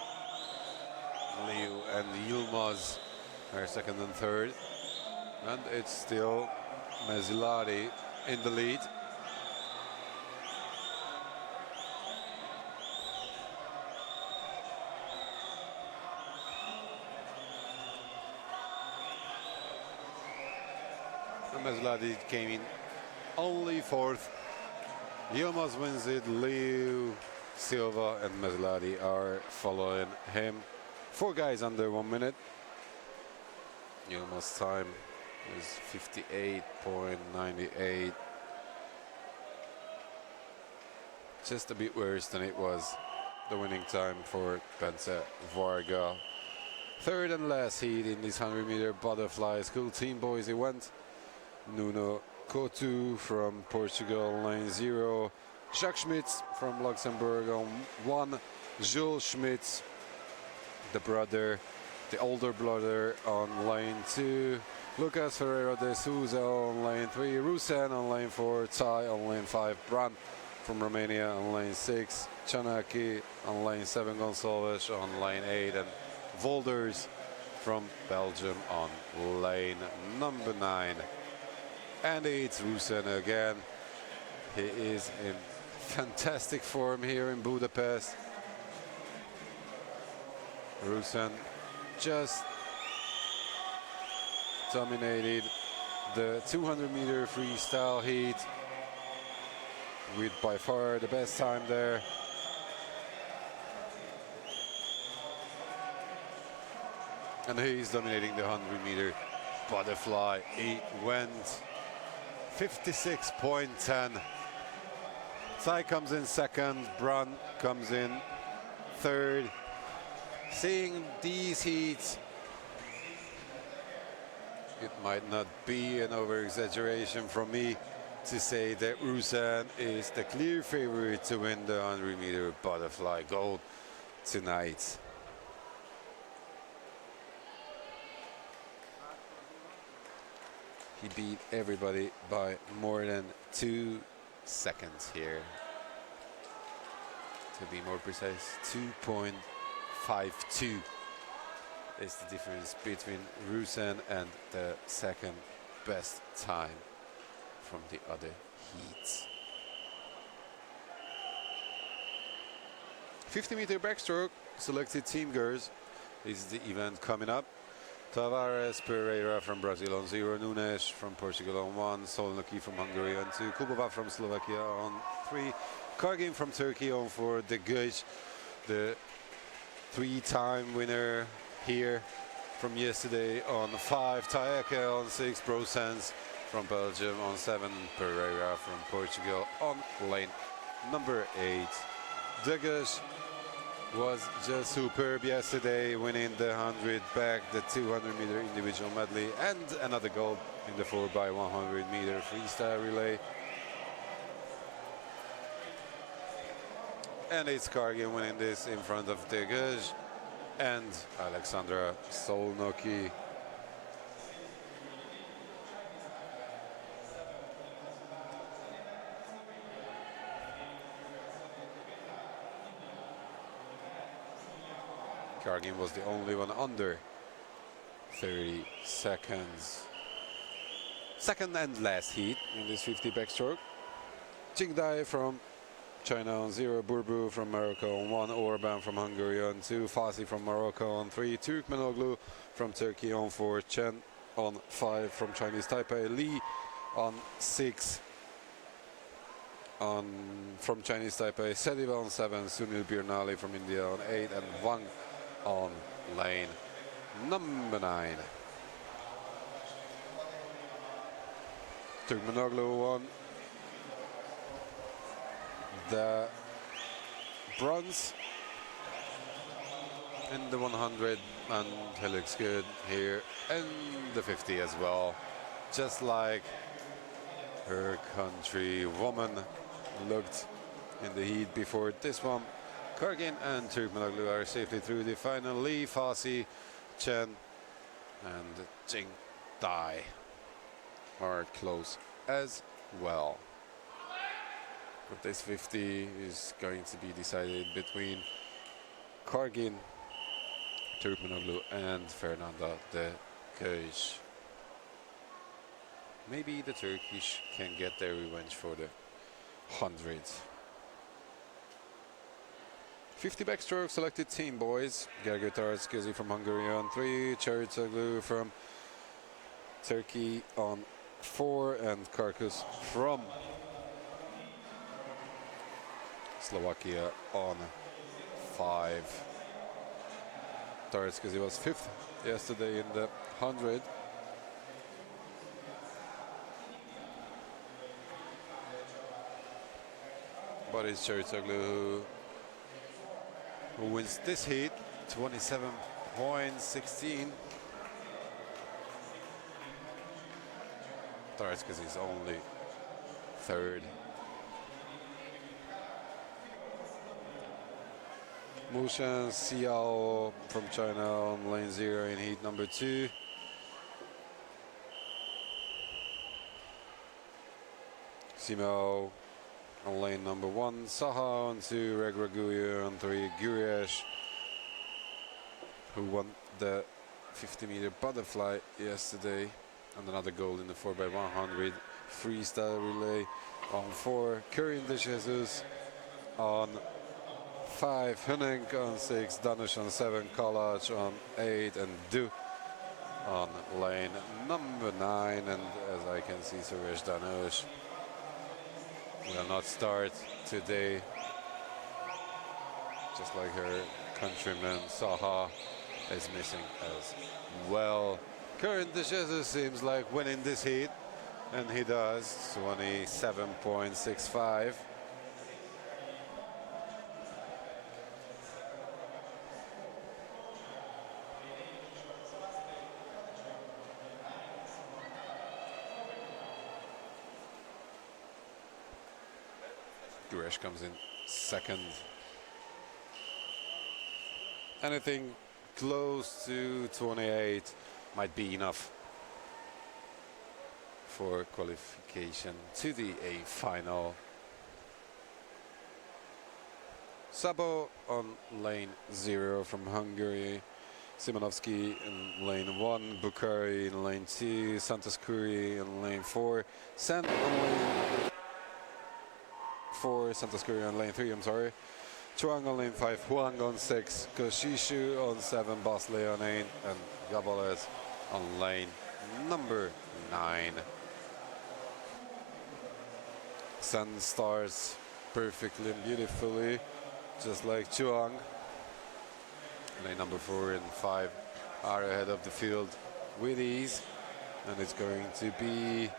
Leo and Yilmaz are second and third, and it's still Mezziladi in the lead. And Mezziladi came in only fourth. Yilmaz wins it. Leo, Silva and Mezziladi are following him. 4 guys under 1 minute. Yilmaz time is 58.98. Just a bit worse than it was the winning time for Bence Varga. Third and last heat in this 100-meter butterfly school team boys event. Nuno Couto from Portugal, lane 0. Jacques Schmitz from Luxembourg on 1. Jules Schmitz, the older brother, on lane 2. Lucas Ferreira de Souza on lane 3, Rusen on lane 4, Tai on lane 5, Brandt from Romania on lane 6, Chanaki on lane 7, Gonçalves on lane 8, and Volders from Belgium on lane number 9. And it's Rusen again. He is in fantastic form here in Budapest. Rusen just dominated the 200-meter freestyle heat with by far the best time there. And he's dominating the 100-meter butterfly. He went 56.10. Tai comes in second, Brandt comes in third. Seeing these heats, it might not be an over-exaggeration from me to say that Rusen is the clear favorite to win the 100-meter butterfly gold tonight. He beat everybody by more than 2 seconds here. To be more precise, 2.52 is the difference between Rusen and the second best time from the other heats. 50-meter backstroke, selected team girls is the event coming up. Tavares, Pereira from Brazil on 0, Nunes from Portugal on 1, Solnoki from Hungary on 2, Kubova from Slovakia on 3, Kargin from Turkey on 4, De Guij, the 3-time winner here from yesterday on 5, Taeke on 6, Brosens from Belgium on 7, Pereira from Portugal on lane number 8. De Guij was just superb yesterday, winning the 100 back, the 200-meter individual medley, and another gold in the 4x100-meter freestyle relay. And it's Kargin winning this in front of De Guij and Alexandra Solnoki. Kargin was the only one under 30 seconds. Second and last heat in this 50 backstroke. Qingdai from China on 0, Burbu from Morocco on 1, Orban from Hungary on 2, Fasi from Morocco on 3, Turkmenoglu from Turkey on 4, Chen on 5 from Chinese Taipei, Li on 6 from Chinese Taipei, Sediva on 7, Sunil Birnali from India on 8, and Wang on lane number 9. Turkmenoglu won the bronze in the 100, and he looks good here in the 50 as well, just like her countrywoman looked in the heat before this one. Kargin and Turkmenoglu are safely through the final. Li, Fasi, Chen and Qingdai are close as well. But this 50 is going to be decided between Kargin, Turkmenoglu and Fernanda De Guij. Maybe the Turkish can get their revenge for the 100. 50 backstroke selected team, boys. Gergő Taratszközi from Hungary on 3, Çerçoglu from Turkey on 4, and Karkus from Slovakia on 5. Taratszközi was 5th yesterday in the 100. But it's Çerçoglu who wins this heat, 27.16. Taratszközi is only 3rd. Mushan Xiao from China on lane 0 in heat number 2. Simo on lane number 1, Saha on 2, Regraguya on 3, Guriesh, who won the 50-meter butterfly yesterday, and another gold in the 4x100 freestyle relay on 4, Corinne de Jesus on 5, Hunink on 6, Danush on 7, Kalach on 8, and Du on lane number 9. And as I can see, Suresh Danush will not start today, just like her countryman Saha is missing as well. Corinne de Jesus seems like winning this heat, and he does, 27.65. Guresh comes in 2nd. Anything close to 28 might be enough for qualification to the A final. Sabo on lane 0 from Hungary, Simonovsky in lane 1, Bukhari in lane 2, Santaskuri in lane 4, Sen on lane 4, Santaskuri on lane 3, I'm sorry, Chuang on lane 5, Huang on 6, Koshishu on 7, Bosley on 8, and Gabales on lane number 9. Sun stars perfectly and beautifully, just like Chuang. Lane number 4 and 5 are ahead of the field with ease, and it's going to be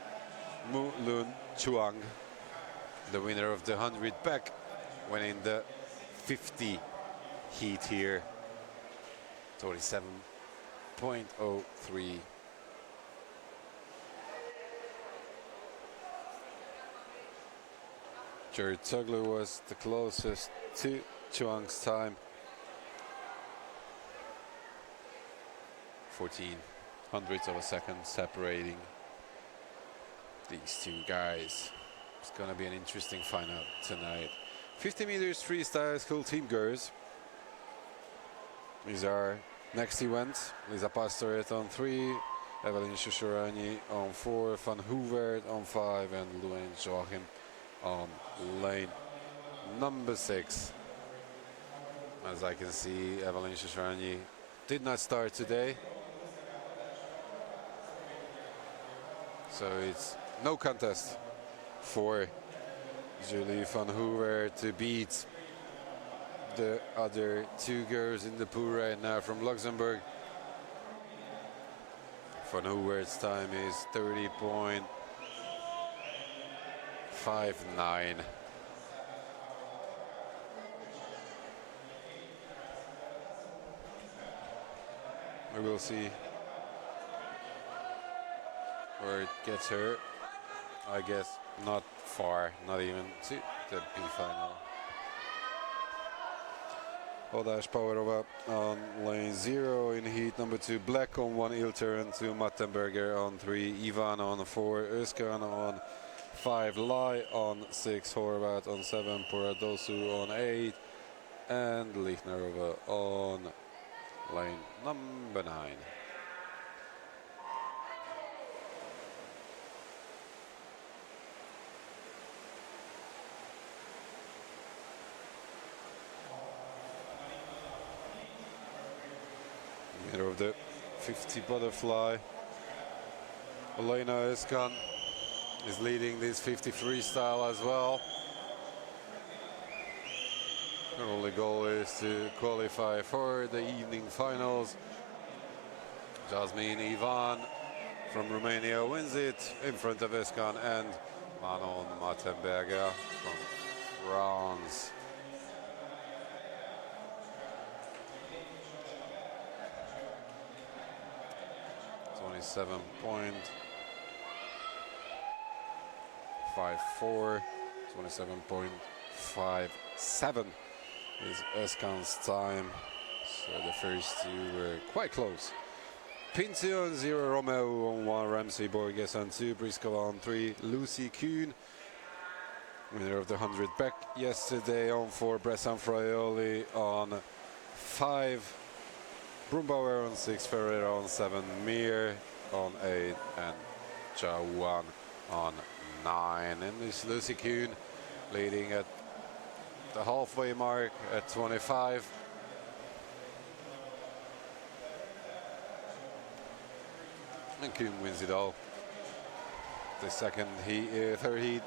Mu Lun Chuang, the winner of the 100 back, winning the 50 heat here. 27.03. Jared Tugler was the closest to Chuang's time. 14 hundredths of a second separating these two guys. It's gonna be an interesting final tonight. 50 meters freestyle school team girls. These are next events. Lisa Pastoret on 3, Evelyn Shusharani on 4, Van Hoevert on 5, and Luan Joachim on lane number 6. As I can see, Evelyn Shusharani did not start today, so it's no contest for Julie Van Hoevert to beat the other two girls in the pool right now from Luxembourg. Van Hoevert's time is 30.59. We will see where it gets her. I guess not far, not even to the B final. Odash Powerova on lane 0 in heat number 2. Black on 1, Ilter and 2. Mattenberger on 3. Ivan on 4. Özkan on 5. Lai on 6. Horvat on 7. Poradosu on 8. And Lichnerova on lane number 9. Of the 50 butterfly, Elena Özkan is leading this 50 freestyle as well. Her only goal is to qualify for the evening finals. Jasmine Ivan from Romania wins it in front of Özkan and Manon Mattenberger from France. 27.54, 27.57 is Özkan's time. So the first two were quite close. Pinto on 0, Romeo on 1, Ramsey Borges on 2, Briskova on 3, Lucy Kuhn, winner of the 100 back yesterday, on 4, Bressan Fraioli on 5, Brumbauer on 6, Ferreira on 7, Mir on 8, and Jawan on 9. And this Lucy Kuhn leading at the halfway mark at 25. And Kuhn wins it all. The second third heat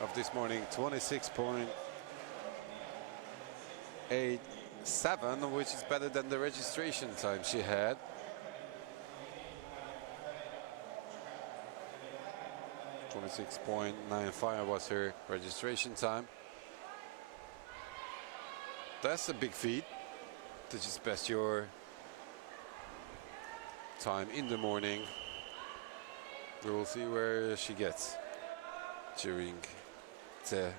of this morning, 26.87, which is better than the registration time she had. .95 was her registration time. That's a big feat to just best your time in the morning. We will see where she gets during the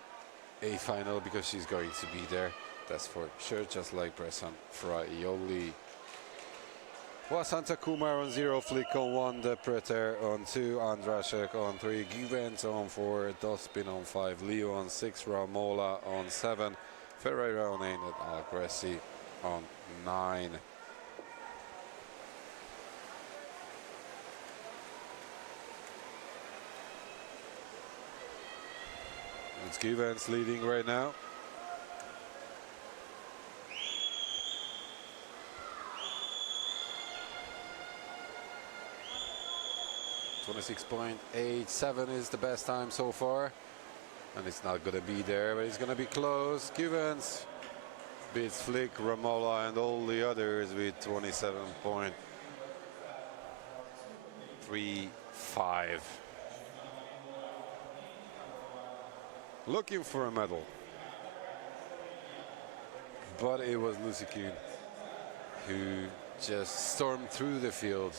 A final, because she's going to be there, that's for sure, just like Bressan Fraioli. Santa Kumar on 0, Flick on 1, De Preter on 2, Andrashek on 3, Givens on 4, Dospin on 5, Leo on 6, Ramola on 7, Ferreira on 8, and Algresi on 9. It's Givens leading right now. 26.87 is the best time so far. And it's not going to be there, but it's going to be close. Cubans beats Flick, Ramola, and all the others with 27.35. Looking for a medal. But it was Lucy Kuhn who just stormed through the field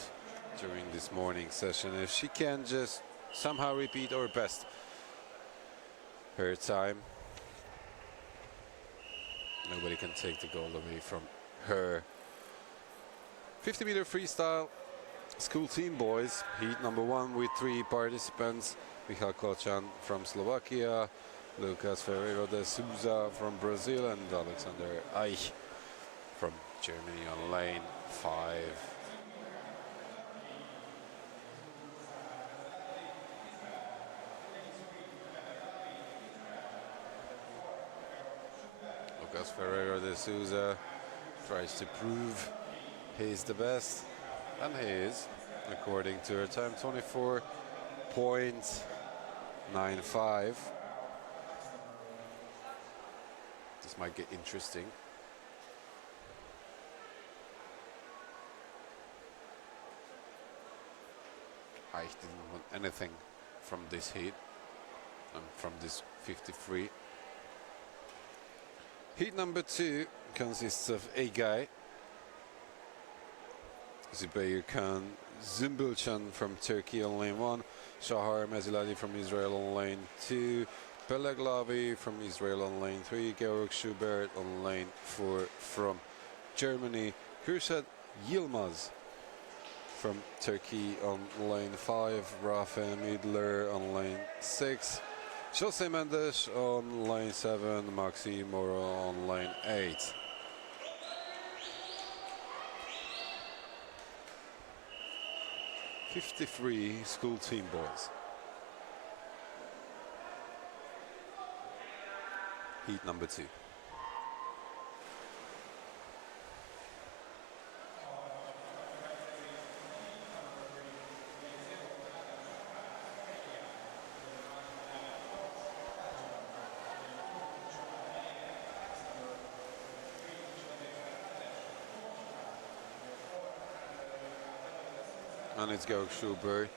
during this morning session. If she can just somehow repeat or best her time, nobody can take the gold away from her. 50-meter freestyle school team boys, heat number 1 with 3 participants. Michal Kochan from Slovakia, Lucas Ferreiro de Souza from Brazil, and Alexander Eich from Germany on lane 5. Lucas Ferreiro de Souza tries to prove he's the best, and he is, according to her time, 24.95. This might get interesting. I didn't want anything from this heat and from this 53. Heat number 2 consists of a guy, Zubair Khan Zumbulchan from Turkey on lane 1, Shahar Meziladi from Israel on lane 2, Peleglavi from Israel on lane 3, Georg Schubert on lane 4 from Germany, Kürşat Yilmaz from Turkey on lane 5, Rafa Midler on lane 6, Jose Mendes on lane 7, Maxi Moro on lane 8. '53 school team boys. Heat number 2. And it's Georg Schubert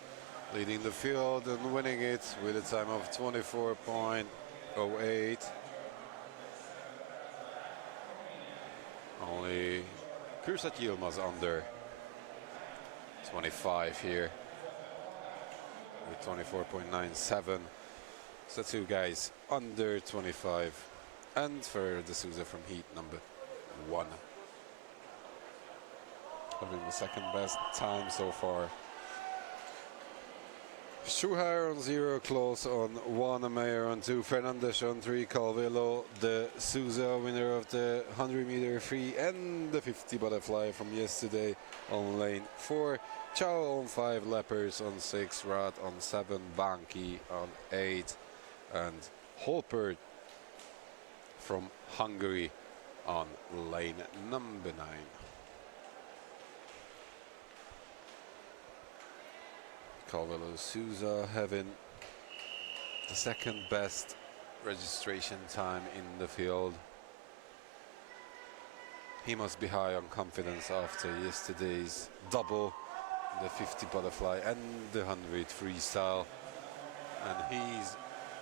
leading the field and winning it with a time of 24.08. Only Kürşat Yilmaz under 25 here with 24.97. So 2 guys under 25. And for De Souza from heat number 1. Having the second best time so far. Schuher on 0, Klaus on 1, Meyer on 2, Fernandes on 3, Calvillo de Souza, winner of the 100-meter free and the 50 butterfly from yesterday on lane 4, Chow on 5, Lepers on 6, Rad on 7, Banki on 8, and Holpert from Hungary on lane number 9. Calvillo Souza having the second best registration time in the field. He must be high on confidence after yesterday's double, the 50 butterfly and the 100 freestyle. And he's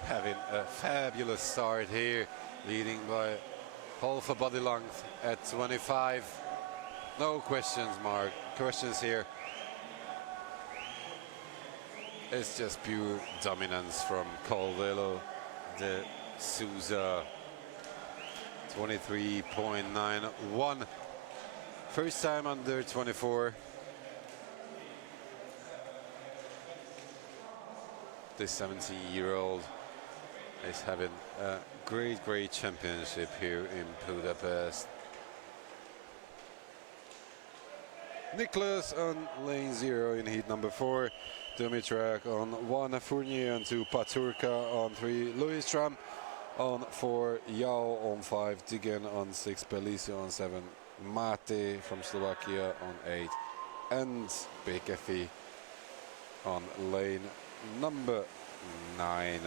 having a fabulous start here, leading by half a body length at 25. No questions here. It's just pure dominance from Calvillo de Souza. 23.91. First time under 24. This 17-year-old is having a great championship here in Budapest. Nicholas on lane 0 in heat number 4. Dumitrak on 1, Fournier on 2, Paturka on 3, Louis Stram on 4, Yao on 5, Tigen on 6, Pelicio on 7, Mate from Slovakia on 8, and Bekefi on lane number 9.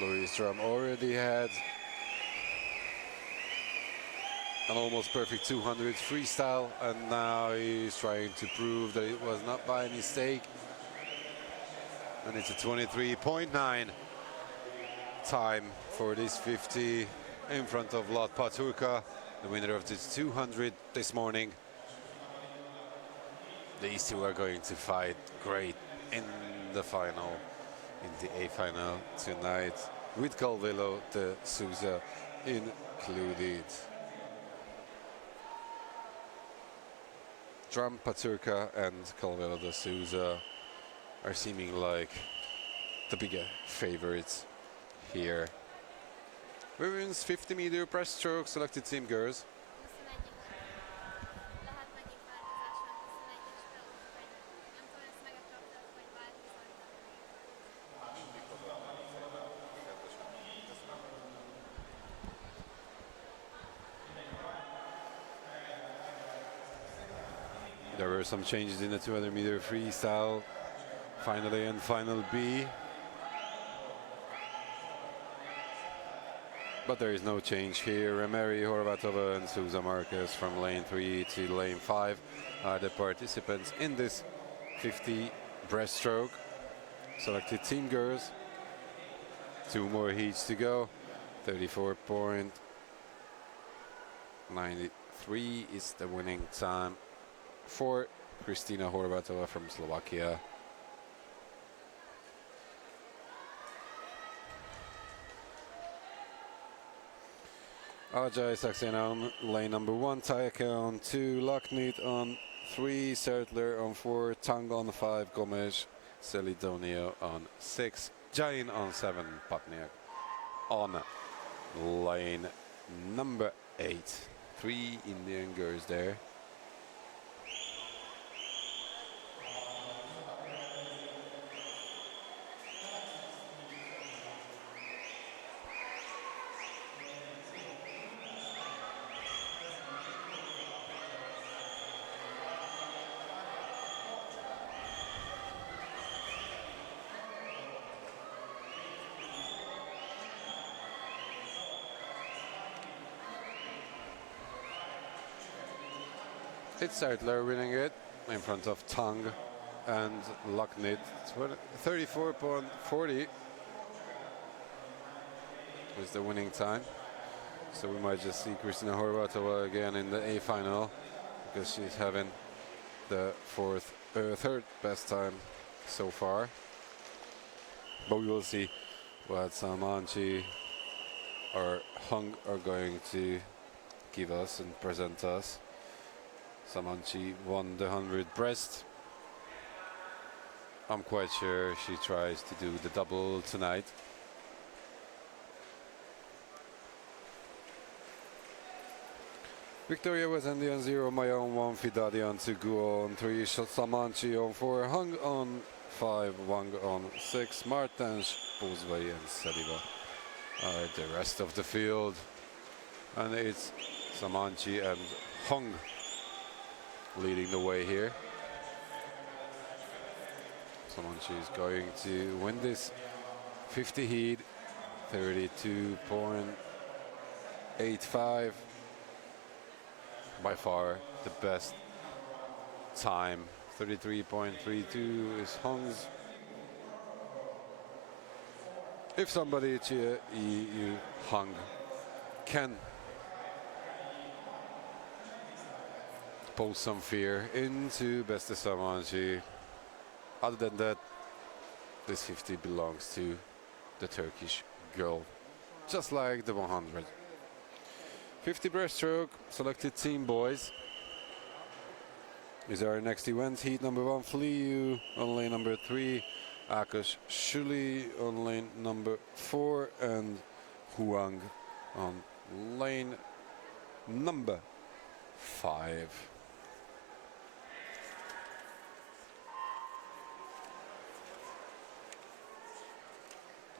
Louis Drum already had an almost perfect 200 freestyle, and now he's trying to prove that it was not by mistake. And it's a 23.9 time for this 50 in front of Lot Paturka, the winner of this 200 this morning. These two are going to fight great in the final, in the A final tonight, with Calvillo de Souza included. Drum, Paturka and Calvillo de Souza are seeming like the bigger favorites here. Women's 50-meter breaststroke selected team girls. There were some changes in the 200-meter freestyle, finally and final B. But there is no change here. Mary Horvatova and Souza Marquez from lane 3 to lane 5 are the participants in this 50 breaststroke. Selected team girls. 2 more heats to go. 34.93 is the winning time for Kristina Horvatova from Slovakia. Ajay Saxena on lane number 1, Tayaka on 2, Lockneed on 3, Sertler on 4, Tang on 5, Gomes, Celidonio on 6, Jain on 7, Patniak on lane number 8. 3 Indian girls there. It's Sertler winning it in front of Tang and Locknit. 34.40 is the winning time. So we might just see Kristina Horvatova again in the A final, because she's having the third best time so far. But we will see what Samanchi or Hung are going to give us and present us. Samanchi won the 100 breast. I'm quite sure she tries to do the double tonight. Victoria was on 0, Maya on 1, Fidadi on 2, Guo on 3, Samanchi on 4, Hung on 5, Wang on 6, Martens, Bozway and Saliba are the rest of the field. And it's Samanchi and Hung leading the way here. Samanchi is going to win this 50 heat, 32.85. By far the best time. 33.32 is Hong's. If somebody Hung can pose some fear into Beste Samanchi, other than that, this 50 belongs to the Turkish girl, just like the 100. 50 breaststroke, selected team boys is our next event. Heat number 1, Fliu on lane number 3, Akash Shuli on lane number 4, and Huang on lane number 5.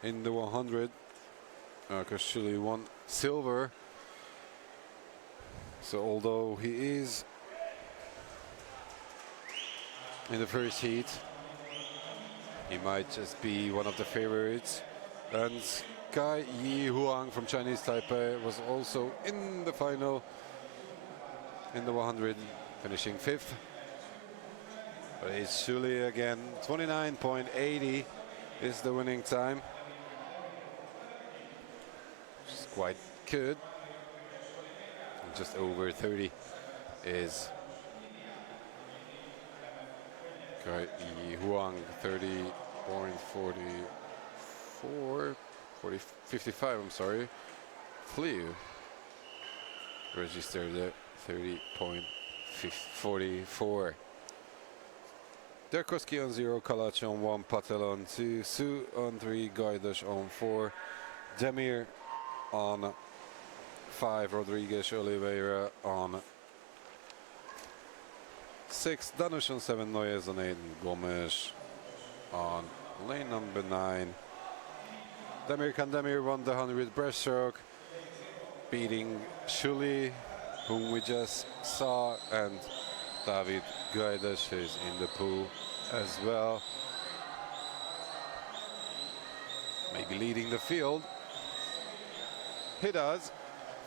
In the 100, Akash Shuli won silver. So although he is in the first heat, he might just be one of the favorites. And Kai Yi Huang from Chinese Taipei was also in the final in the 100, finishing 5th. But it's Shuli again. 29.80 is the winning time, which is quite good. Just over 30 is Kai Yi Huang, 30.44, 55, I'm sorry. Flew registered at 30.44. Derkowski on 0, Kalach on 1, Patel on 2, Su on 3, Gajdas on 4, Demir on 5, Rodriguez Oliveira on 6, Danush on 7, Noyes on 8, and Gomes on lane number 9. Demir Kandemir won the 100 breaststroke, beating Shuli, whom we just saw, and David Gajdas is in the pool as well, maybe leading the field. He does.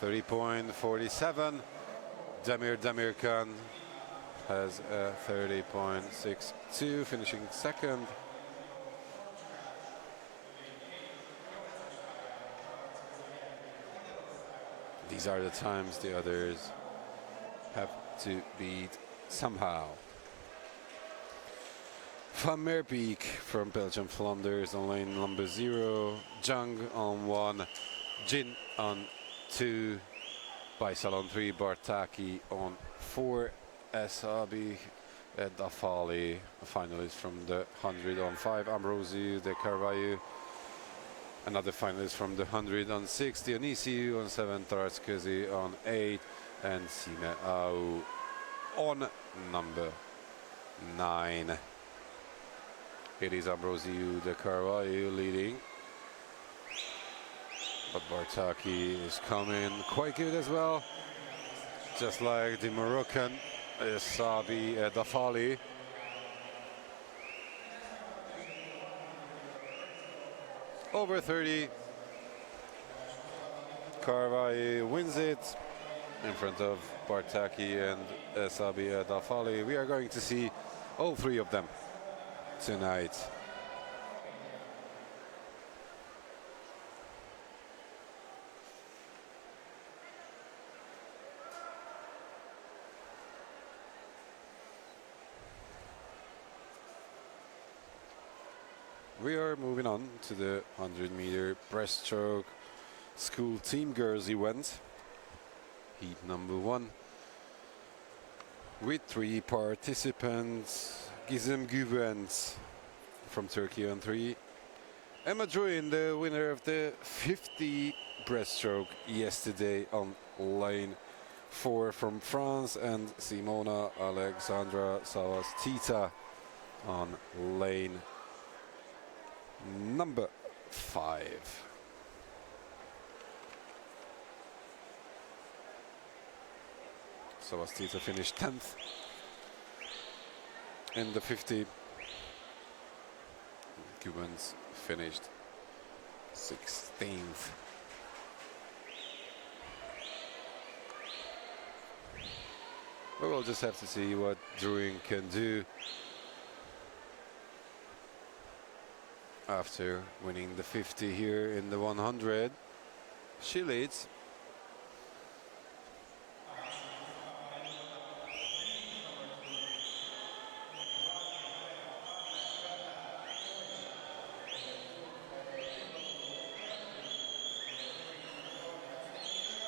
30.47. Demir Khan has a 30.62, finishing 2nd. These are the times the others have to beat somehow. Van Merbeek from Belgium Flanders on lane number 0, Jung on 1, Jin on 2, Baisal on 3, Bartaki on 4, Esabi Dafali, a finalist from the 100 on 5, Ambrosiu de Carvalho, another finalist from the 100 on 6, Dionisiu on 7, Taratskezi on 8, and Sime Au on number 9. It is Ambrosiu de Carvalho leading, but Bartaki is coming quite good as well, just like the Moroccan Sabi Dafali. Over 30, Carvalho wins it in front of Bartaki and Sabi Dafali. We are going to see all three of them tonight. We are moving on to the 100-meter breaststroke school team girls event, heat number 1, with 3 participants. Gizem Güvenç from Turkey on 3, Emma Druin, the winner of the 50 breaststroke yesterday on lane 4 from France, and Simona Alexandra Savastita on lane number 5. Savastita finished 10th in the 50. Güvenç finished 16th. But we'll just have to see what Druin can do after winning the 50 here in the 100. She leads.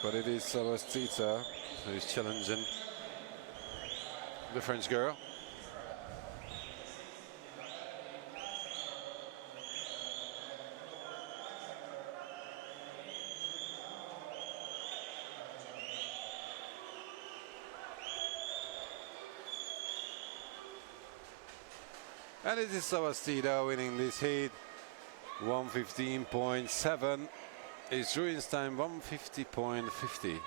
But it is Savastita who's challenging the French girl. And it is Savastita winning this heat. 1:15.7 is Druin's time, 1:50.50.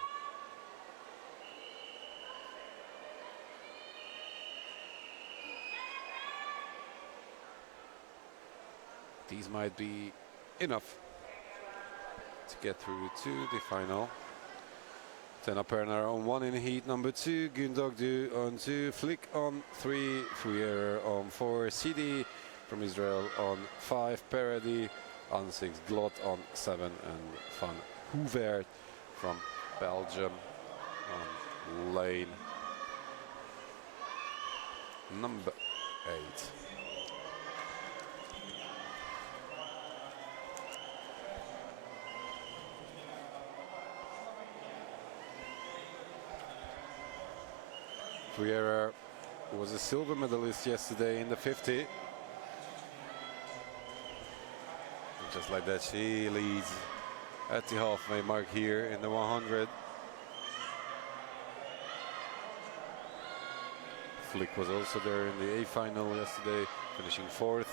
these might be enough to get through to the final. Tenna Perner on 1 in heat number 2, Gündogdu on 2, Flick on 3, Fouillère on 4, Sidi from Israel on 5, Parody on 6, Glot on 7, and Van Hoevert from Belgium on lane number 8. Fouillère was a silver medalist yesterday in the 50. Just like that, she leads at the halfway mark here in the 100. Flick was also there in the A final yesterday, finishing 4th.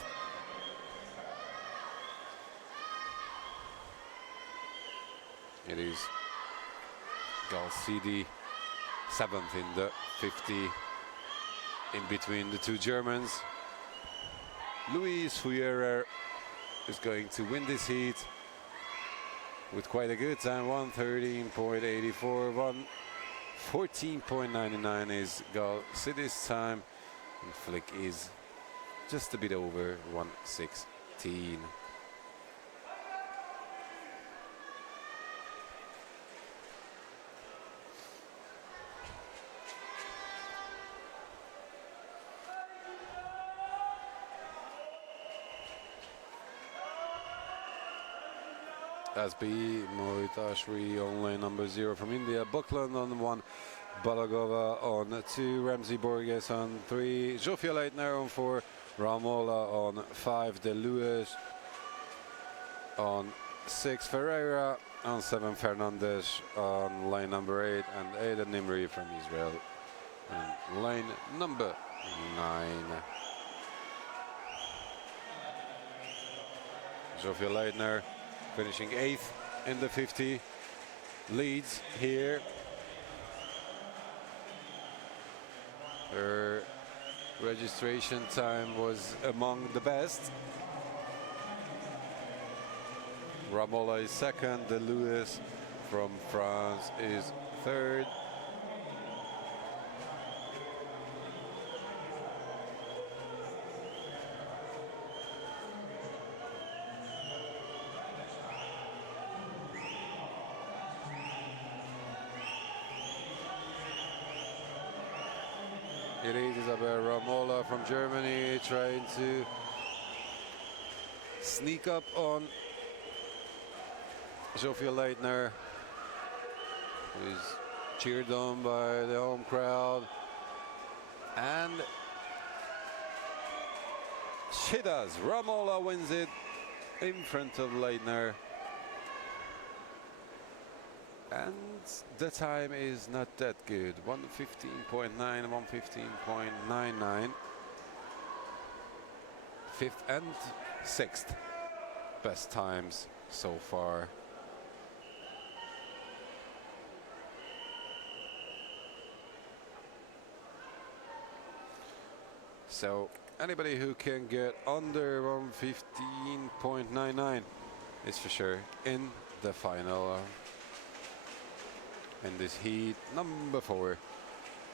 It is Galsidi 7th in the 50, in between the two Germans. Louise Fouillère is going to win this heat with quite a good time, 1:13.84, 1:14.99 is Galsidi's time, and Flick is just a bit over 1:16. Asbi Moitashri on lane number 0 from India, Buckland on 1, Balagova on 2, Ramsey Borges on 3, Zsofia Leitner on 4, Ramola on 5, De Lewis on 6, Ferreira on 7, Fernandez on lane number 8, and Aidan Nimri from Israel on lane number 9. Zsofia Leitner finishing 8th in the 50, leads here. Her registration time was among the best. Ramola is 2nd, De Lewis from France is 3rd. It is Isabel Ramola from Germany trying to sneak up on Zsofia Leitner, who is cheered on by the home crowd. And she does. Ramola wins it in front of Leitner. And the time is not that good. 1:15.9, 1:15.99. 5th and 6th best times so far. So anybody who can get under 1:15.99 is for sure in the final. In this heat number 4,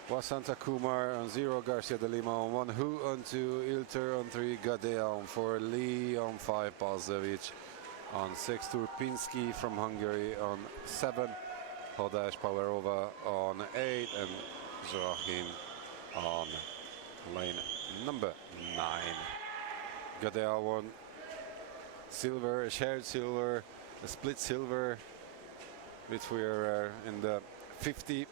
Wasanta Kumar on 0, Garcia de Lima on 1, Hu on 2, Ilter on 3, Gadea on 4, Lee on 5, Balzevich on 6, Turpinski from Hungary on 7, Hodash Powerova on 8, and Joachim on lane number 9. Gadea won silver, a shared silver, a split silver with Fouillère in the 50.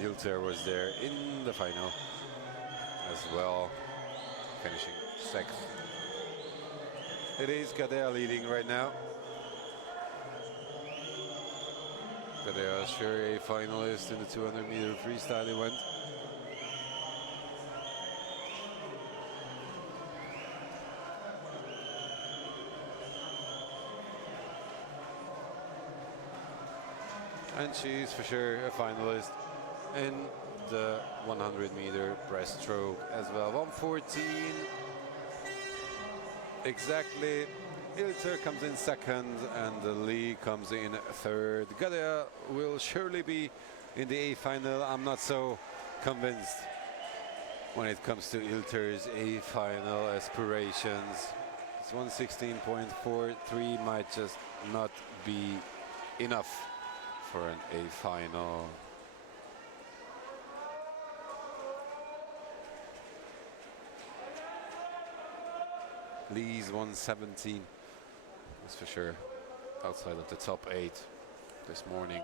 Hilter was there in the final as well, finishing 6th. It is Gadea leading right now. Gadea is sure a finalist in the 200-meter freestyle event. And she's for sure a finalist in the 100-meter breaststroke as well. 1:14 exactly. Ilter comes in second and Lee comes in third. Gadea will surely be in the A final. I'm not so convinced when it comes to Ilter's A final aspirations. It's 1:16.43 might just not be enough for an A final. Lee's 1:17 is for sure outside of the top 8 this morning.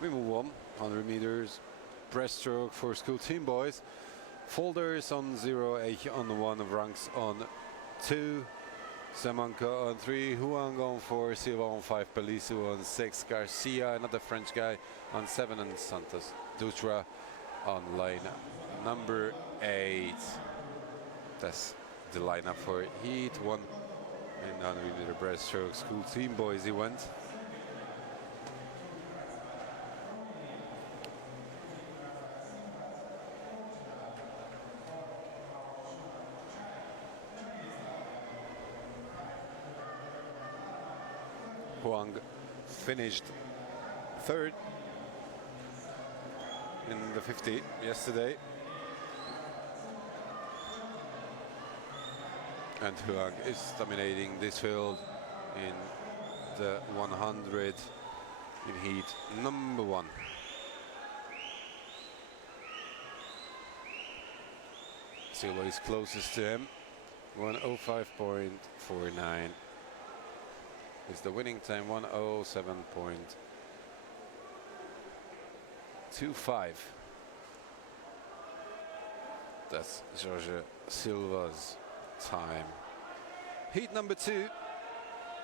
We move on. 100 meters breaststroke for school team boys. Folders on 0, Eich on 1, Ranks on 2, Semanka on 3, Huang on 4, Silva on 5, Pelisu on 6, Garcia, another French guy, on 7, and Santos Dutra on line number 8. That's the lineup for Heat 1 in 100 meter breaststroke. School team boys he went. Huang finished third in the 50 yesterday. And Huang is dominating this field in the 100 in heat number 1. Silva is closest to him. 1:05.49 is the winning time. 1:07.25. That's Jorge Silva's time. Heat number 2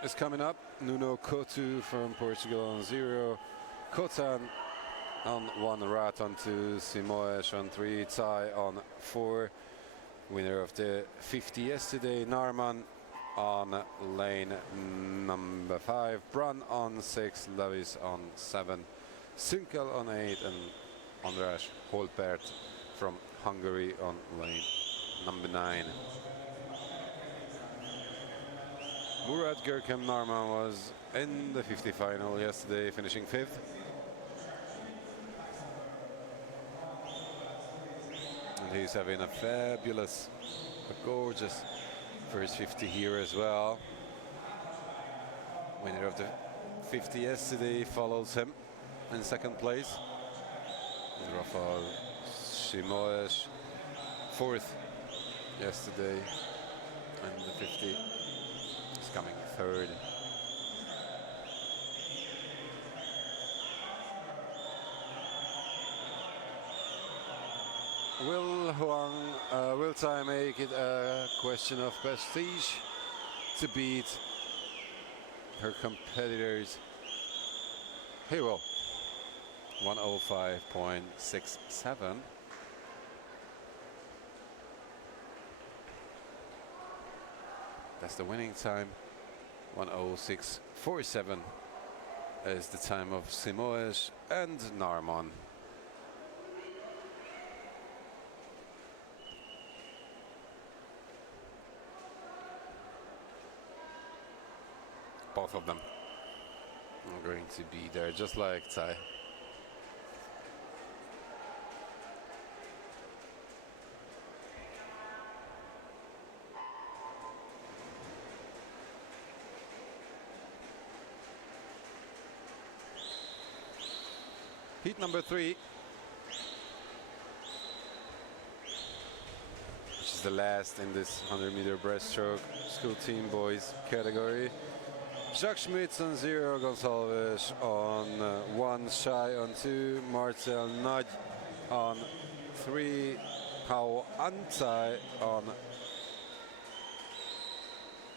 is coming up. Nuno Couto from Portugal on 0, Kotan on 1, Rat on 2, Simoes on 3, Tai on 4. Winner of the 50 yesterday, Narman on lane number 5, Brun on 6, Levis on 7, Sunkel on 8, and András Holpert from Hungary on lane number 9. Murat Görkem Narman was in the 50 final yesterday, finishing 5th. And he's having a fabulous, a gorgeous first 50 here as well. Winner of the 50 yesterday follows him in second place. And Rafael Simoes 4th yesterday, and the 50 is coming 3rd. Will Tai make it a question of prestige to beat her competitors? He will. 1:05.67. That's the winning time. 1:06.47 is the time of Simoes and Narman. Both of them are going to be there, just like Tai. Heat number 3, which is the last in this 100-meter breaststroke school team boys category. Jacques Schmitz on 0, Gonçalves on 1, Shai on 2, Marcel Nagy on 3, Pau Antai on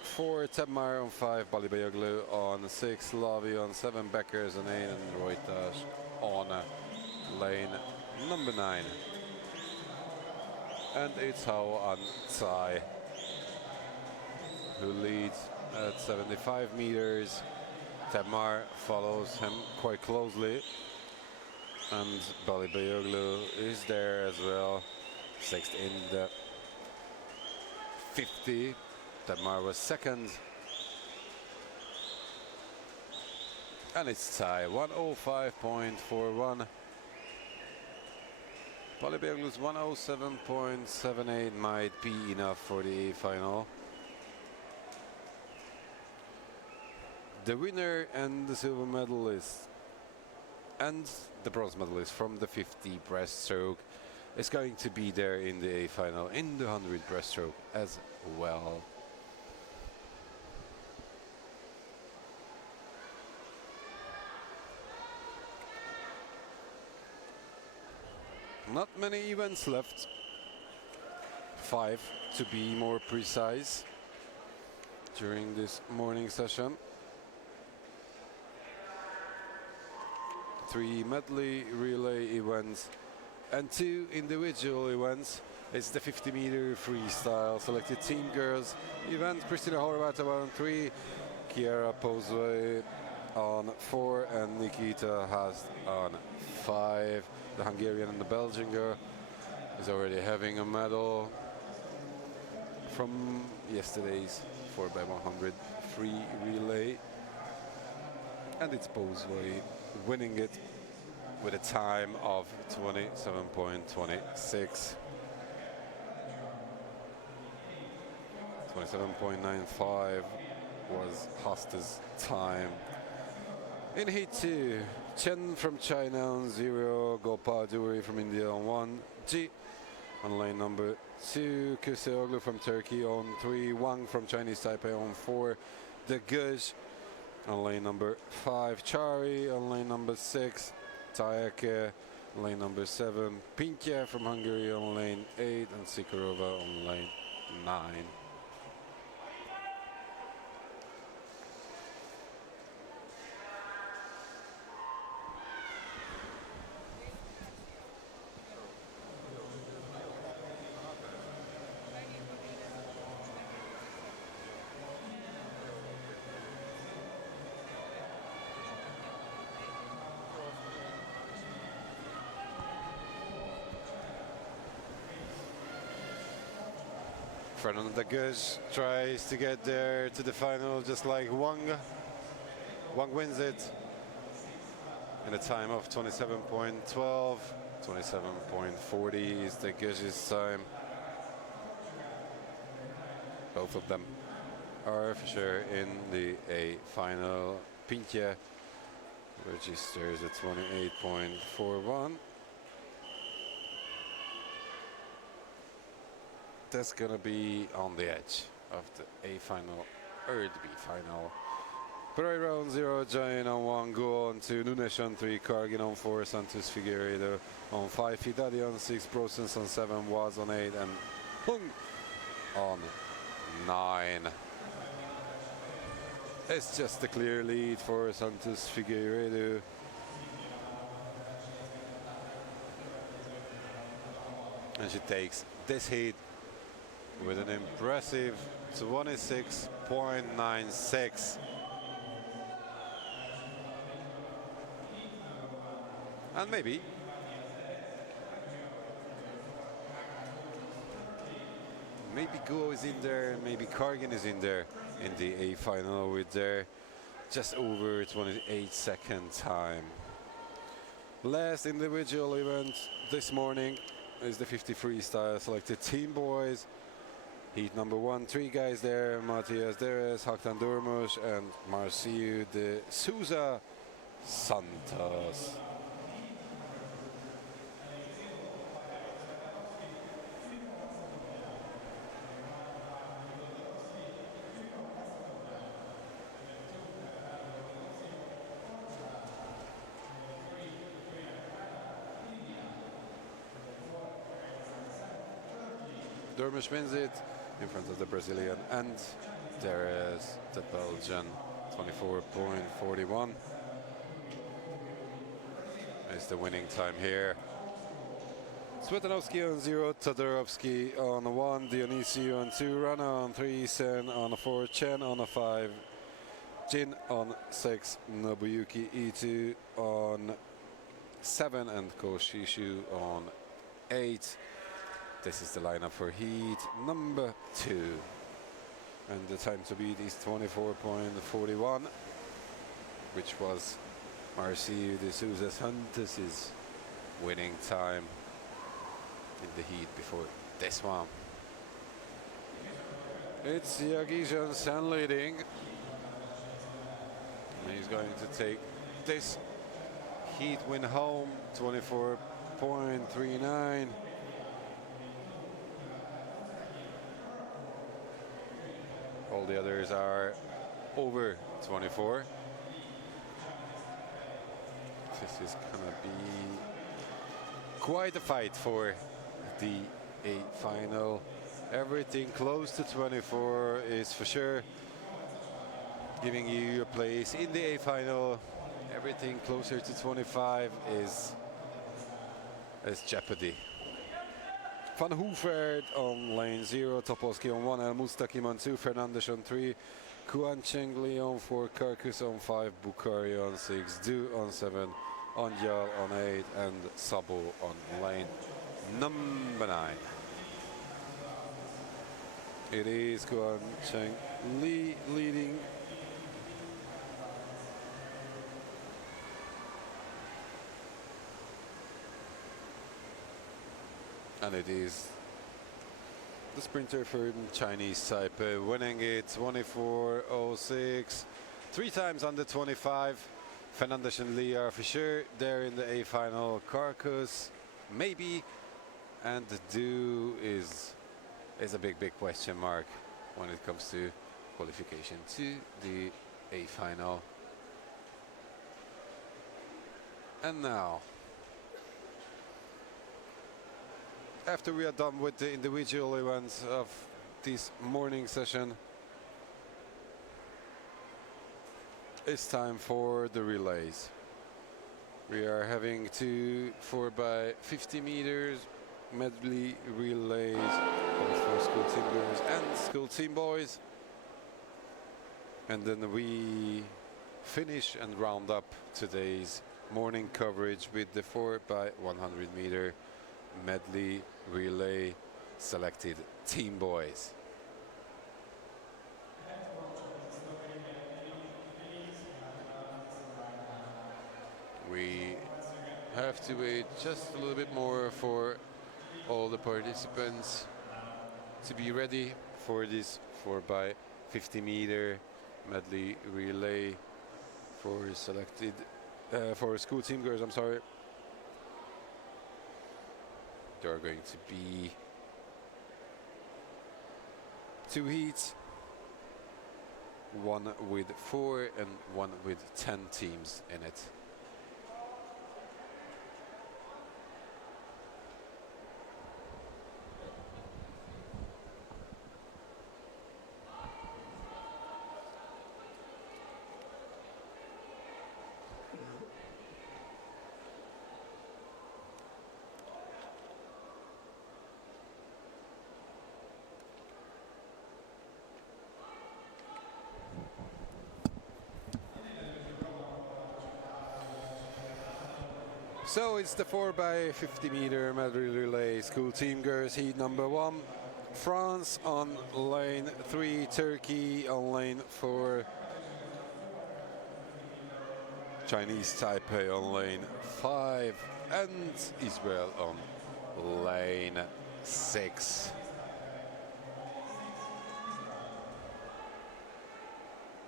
4, Tebmar on 5, Balibayoglu on 6, Lavi on 7, Beckers on 8, and Reuters on lane number 9. And it's Hao An Tsai who leads at 75 meters. Tamar follows him quite closely. And Bali Bayoglu is there as well. Sixth in the 50. Tamar was second. And it's Tsai, 105.41. Bali Bayoglu's 107.78 might be enough for the final. The winner and the silver medalist and the bronze medalist from the 50 breaststroke is going to be there in the A final in the 100 breaststroke as well. Not many events left. 5 to be more precise during this morning session. 3 medley relay events and 2 individual events. It's the 50-meter freestyle selected team girls event. Kristina Horvatova on 3, Kiara Pozwe on 4, and Nikita Haas on 5. The Hungarian and the Belgian girl is already having a medal from yesterday's 4x100 free relay. And it's Pozwe winning it with a time of 27.26. 27.95 was Hasta's time. In Heat 2, Chen from China on 0, Gopal Duri from India on 1, Ji on lane number 2, Kuseoglu from Turkey on 3, Wang from Chinese Taipei on 4, the Guj on lane number 5, Chari on lane number 6, Tayake on lane number 7, Pinkya from Hungary on lane 8, and Sikorova on lane 9. Fernando Guj tries to get there to the final just like Wang. Wang wins it in a time of 27.12. 27.40 is the Guj's time. Both of them are for sure in the A final. Pinkya registers at 28.41. That's gonna be on the edge of the A final or the B final. Pereira on 0, Jain on 1, Go on 2, Nunes on 3, Kargin on 4, Santos Figueiredo on 5, Hidadi on 6, Brosens on 7, Waz on 8, and Hung on 9. It's just a clear lead for Santos Figueiredo. And she takes this heat with an impressive 26.96. And maybe Guo is in there, maybe Kargin is in there in the A final with their just over 28-second time. Last individual event this morning is the 50 freestyle selected team boys. Heat number 1, 3 guys there: Matias Deres, Haktan Durmuş, and Marcio de Souza Santos. Durmuş wins it in front of the Brazilian, and there is the Belgian. 24.41 is the winning time here. Svetanovsky on 0, Todorovsky on 1, Dionysio on 2, Rana on 3, Sen on 4, Chen on 5, Jin on 6, Nobuyuki E2 on 7, and Koshishu on 8. This is the lineup for heat number 2. And the time to beat is 24.41, which was Marcio de Souza Santos' winning time in the heat before this one. It's Yagi Janssen leading. He's going to take this heat win home, 24.39. All the others are over 24. This is gonna be quite a fight for the A final. Everything close to 24 is for sure giving you a place in the A final. Everything closer to 25 is jeopardy. Van Hoevert on lane 0, Topolsky on 1, El Mustakim on 2, Fernandes on 3, Kuan Chengli on 4, Karkus on 5, Bukhari on 6, Du on 7, Anjal on 8, and Sabo on lane number 9. It is Kuan Chengli leading. And it is the sprinter from Chinese Taipei winning it, 24.06. 3 times under 25. Fernandes and Lee are for sure there in the A final. Karkus, maybe, and Du is a big question mark when it comes to qualification to the A final. And now, after we are done with the individual events of this morning session, it's time for the relays. We are having 2 4x50 meters medley relays, both for school team girls and school team boys. And then we finish and round up today's morning coverage with the 4x100 meter medley relay selected team boys. We have to wait just a little bit more for all the participants to be ready for this 4x50 meter medley relay for selected for school team girls. I'm sorry. There are going to be 2 heats, one with 4 and one with 10 teams in it. So it's the 4x50 meter medley relay school team girls heat number 1. France on lane 3, Turkey on lane 4, Chinese Taipei on lane 5, and Israel on lane 6.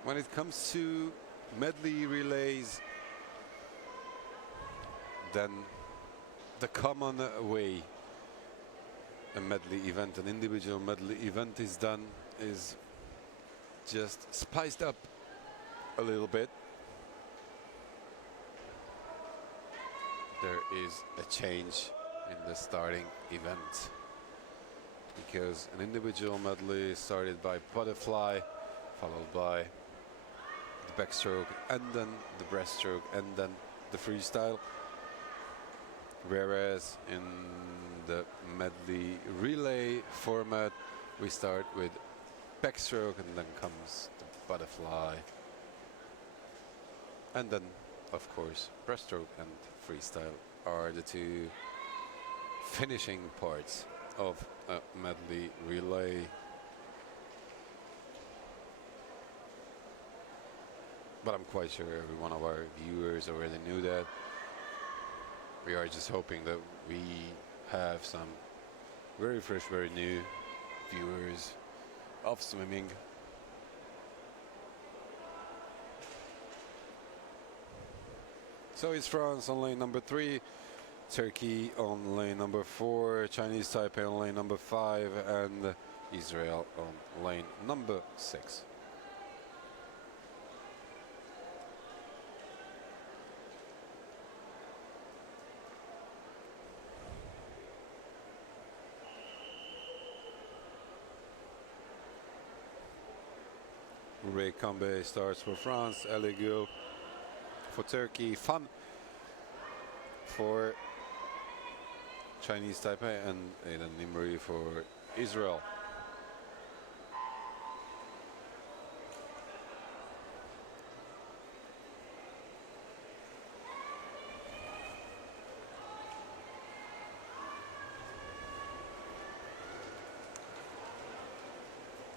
When it comes to medley relays, then the common way a medley event, an individual medley event is done, is just spiced up a little bit. There is a change in the starting event, because an individual medley is started by butterfly, followed by the backstroke, and then the breaststroke, and then the freestyle. Whereas in the medley relay format. We start with backstroke and then comes the butterfly. And then, of course, breaststroke and freestyle are the two finishing parts of a medley relay. But I'm quite sure every one of our viewers already knew that. We are just hoping that we have some very fresh, very new viewers of swimming. So it's France on lane number 3, Turkey on lane number 4, Chinese Taipei on lane number 5, and Israel on lane number 6. Ray Cambe starts for France, Eligil for Turkey, Fan for Chinese Taipei, and Aidan Nimri for Israel.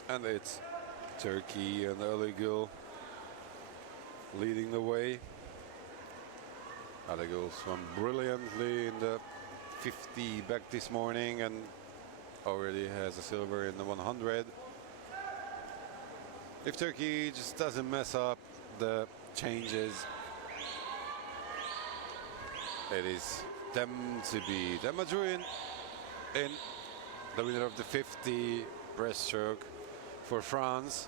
And it's Turkey and Eligil leading the way. Eligil swam brilliantly in the 50 back this morning and already has a silver in the 100. If Turkey just doesn't mess up the changes, it is them to beat. Emma Druin in the winner of the 50 breaststroke for France.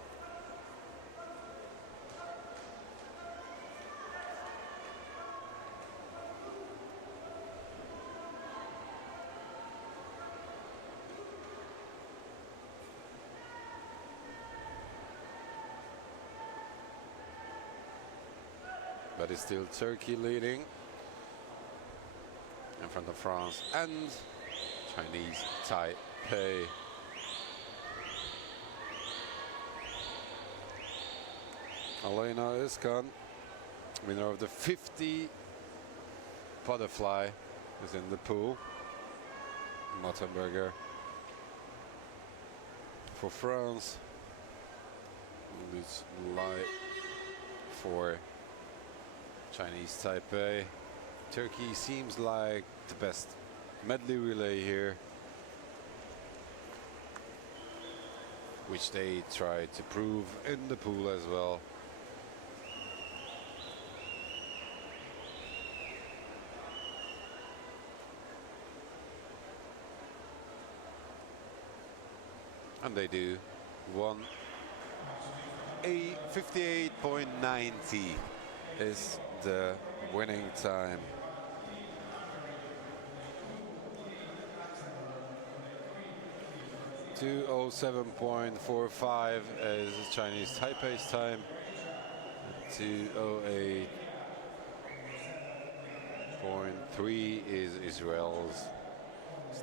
But it's still Turkey leading in front of France and Chinese Taipei. Alena Iskan, winner of the 50 butterfly, is in the pool. Mottenberger for France. Leads light for Chinese Taipei. Turkey seems like the best medley relay here, which they tried to prove in the pool as well. And they do. 58.90 is the winning time. (2:07.45) is Chinese Taipei's time. 2:08.3 is Israel's.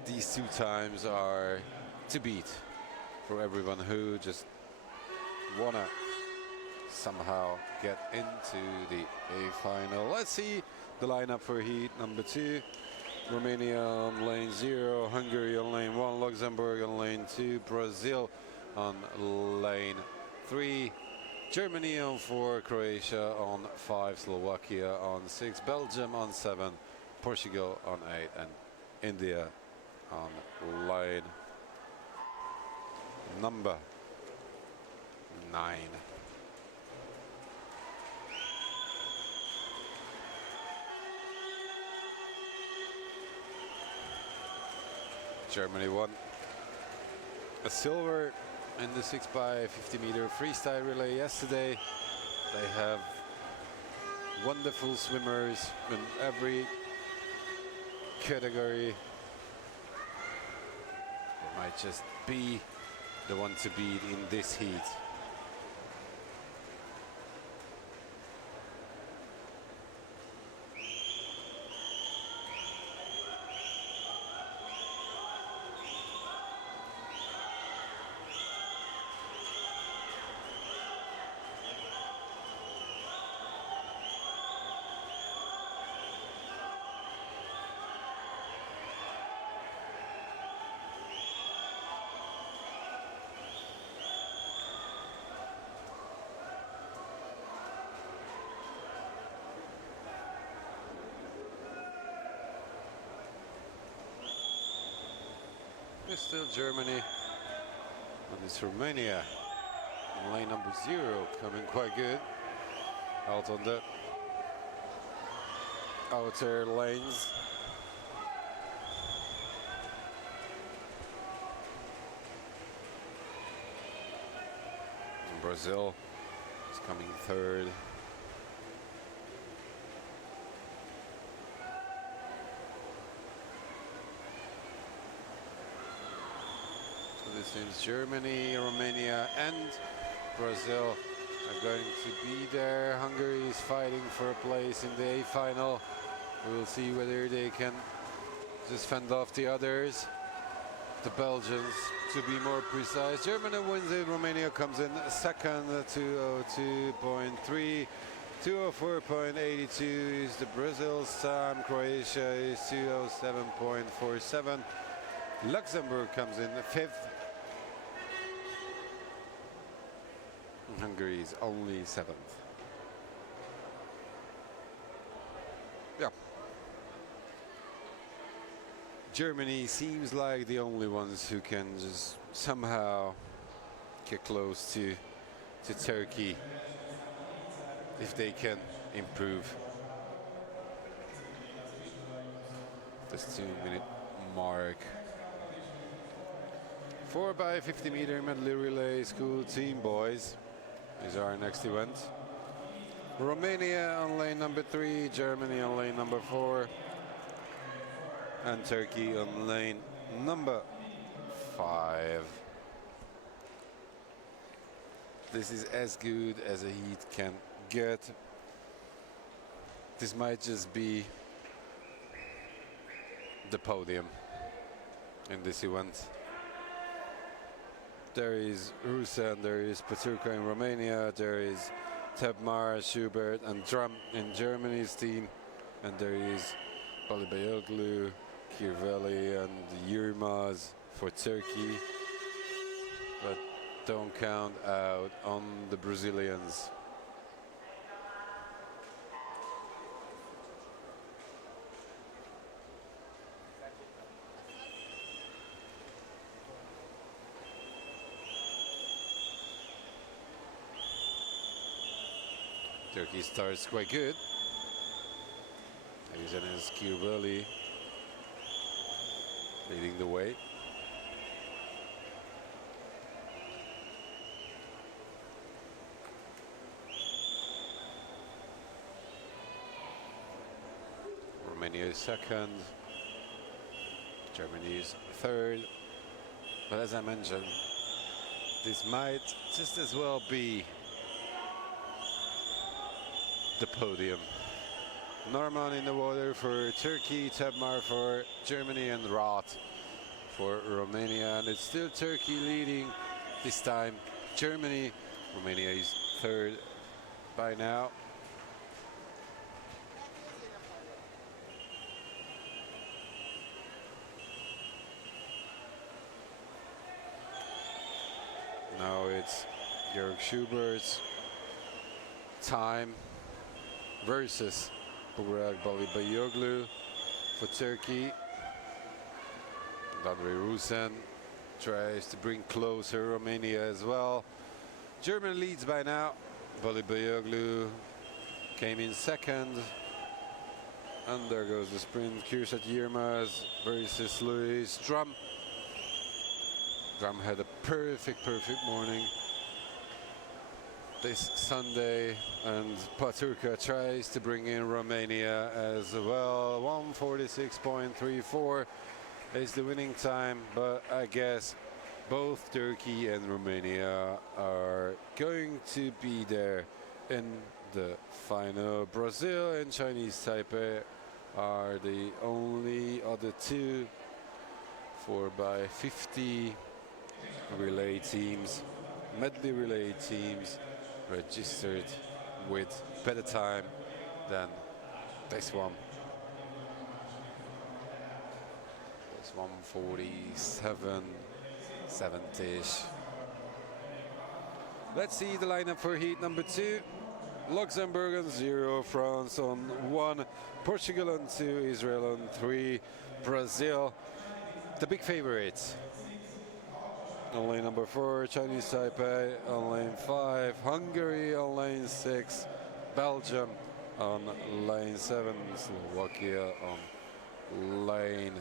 These two times are to beat for everyone who just wanna somehow get into the A final. Let's see the lineup for heat number 2. Romania on lane 0, Hungary on lane 1, Luxembourg on lane 2, Brazil on lane 3, Germany on 4, Croatia on 5, Slovakia on 6, Belgium on 7, Portugal on 8, and India on lane number 9. Germany won a silver in the 6x50 meter freestyle relay yesterday. They have wonderful swimmers in every category. They might just be the one to beat in this heat. It's still Germany. And it's Romania. Lane number 0 coming quite good. Out on the outer lanes. And Brazil is coming 3rd. This seems Germany, Romania and Brazil are going to be there. Hungary is fighting for a place in the A final. We'll see whether they can just fend off the others. The Belgians, to be more precise. Germany wins it, Romania comes in second, 202.3. 204.82 is the Brazil's time. Croatia is 207.47. Luxembourg comes in 5th. Hungary is only 7th. Yeah. Germany seems like the only ones who can just somehow get close to Turkey if they can improve. This 2-minute mark. 4x50 meter medley relay school team boys is our next event. Romania on lane number 3, Germany on lane number 4, and Turkey on lane number 5. This is as good as a heat can get. This might just be the podium in this event. There is Rusa, there is Paturka in Romania, there is Tebmar, Schubert and Drum in Germany's team, and there is Balibayoglu, Kirveli and Yilmaz for Turkey, but don't count out on the Brazilians. Turkey starts quite good. Enes Kirveli leading the way. Romania is 2nd. Germany is 3rd. But as I mentioned, this might just as well be the podium. Norman in the water for Turkey, Tebmar for Germany and Roth for Romania, and it's still Turkey leading this time. Germany, Romania is 3rd by now. Now it's Jörg Schubert's time versus Burak Balibayoglu for Turkey. Andre Rusen tries to bring closer Romania as well. Germany leads by now. Balibayoglu came in 2nd. And there goes the sprint. Kürşat Yilmaz versus Louis Drum. Drum had a perfect morning this Sunday, and Paturka tries to bring in Romania as well. 1:46.34 is the winning time, but I guess both Turkey and Romania are going to be there in the final. Brazil and Chinese Taipei are the only other two 4x50 relay teams, medley relay teams registered with better time than this one. It's 1:47.70-ish. Let's see the lineup for heat number 2. Luxembourg on 0, France on 1, Portugal on 2, Israel on 3, Brazil the big favorites. On lane number 4, Chinese Taipei. On lane 5, Hungary. On lane 6, Belgium. On lane 7, Slovakia. On lane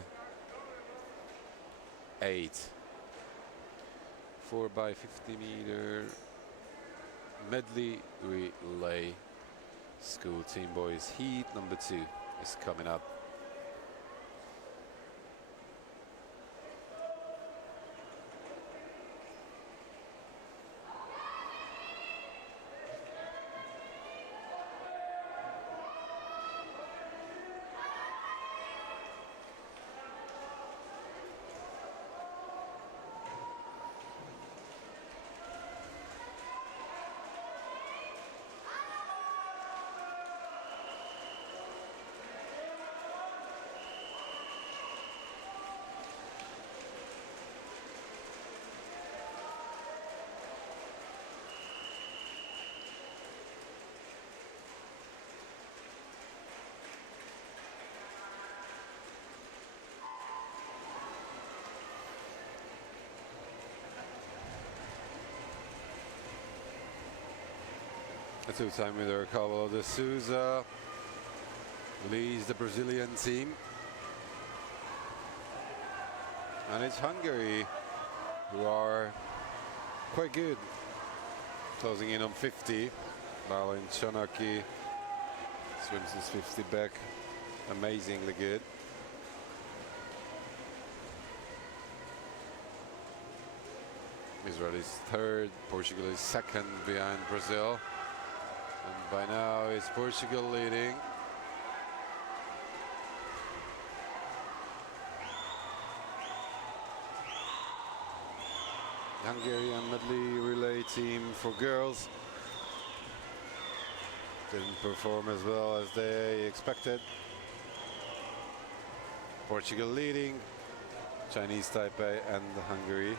8. 4x50-meter medley relay school team boys heat number 2 is coming up. A two-time winner, Carlo de Souza, leads the Brazilian team. And it's Hungary who are quite good, closing in on 50. Balin Chanaki swims his 50 back, amazingly good. Israel is 3rd, Portugal is 2nd behind Brazil. And by now it's Portugal leading. Hungarian medley relay team for girls didn't perform as well as they expected. Portugal leading, Chinese Taipei and Hungary.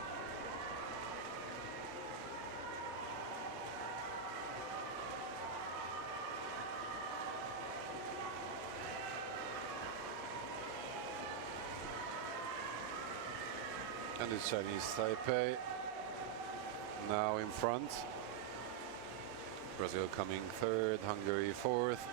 And it's Chinese Taipei now in front. Brazil coming 3rd, Hungary 4th.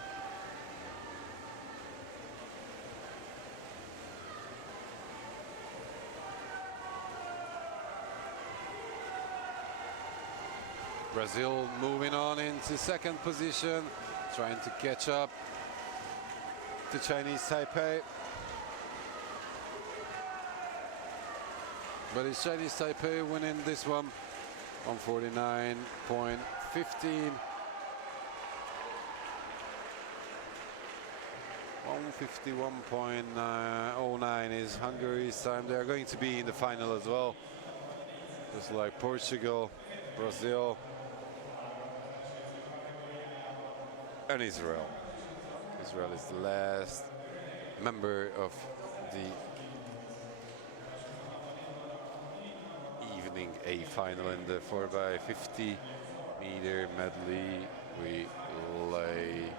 Brazil moving on into 2nd position, trying to catch up to Chinese Taipei. But it's Chinese Taipei winning this one on 49.15. 151.09 is Hungary's time. They are going to be in the final as well, just like Portugal, Brazil, and Israel. Israel is the last member of the evening A final in the 4x50-meter medley relay.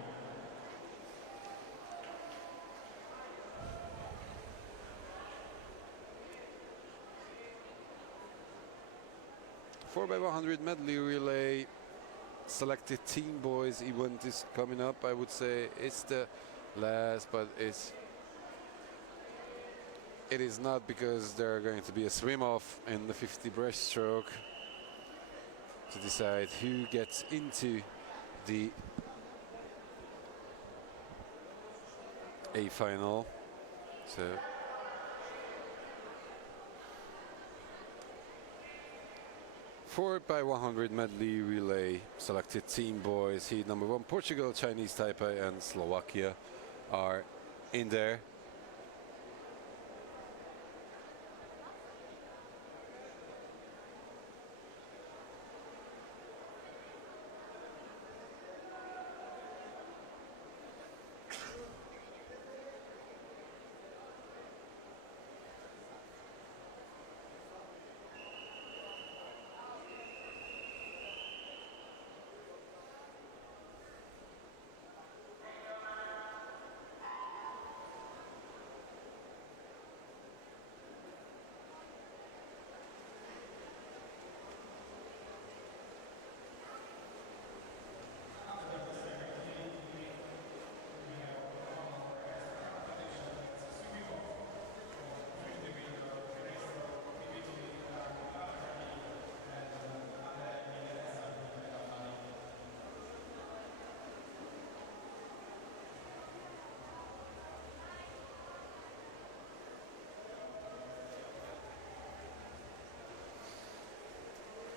Four by 100 medley relay selected team boys event is coming up. I would say it's the last, but it is not, because there are going to be a swim off in the 50 breaststroke to decide who gets into the A final. So four by 100 medley relay selected team boys heat number 1. Portugal, Chinese Taipei and Slovakia are in there.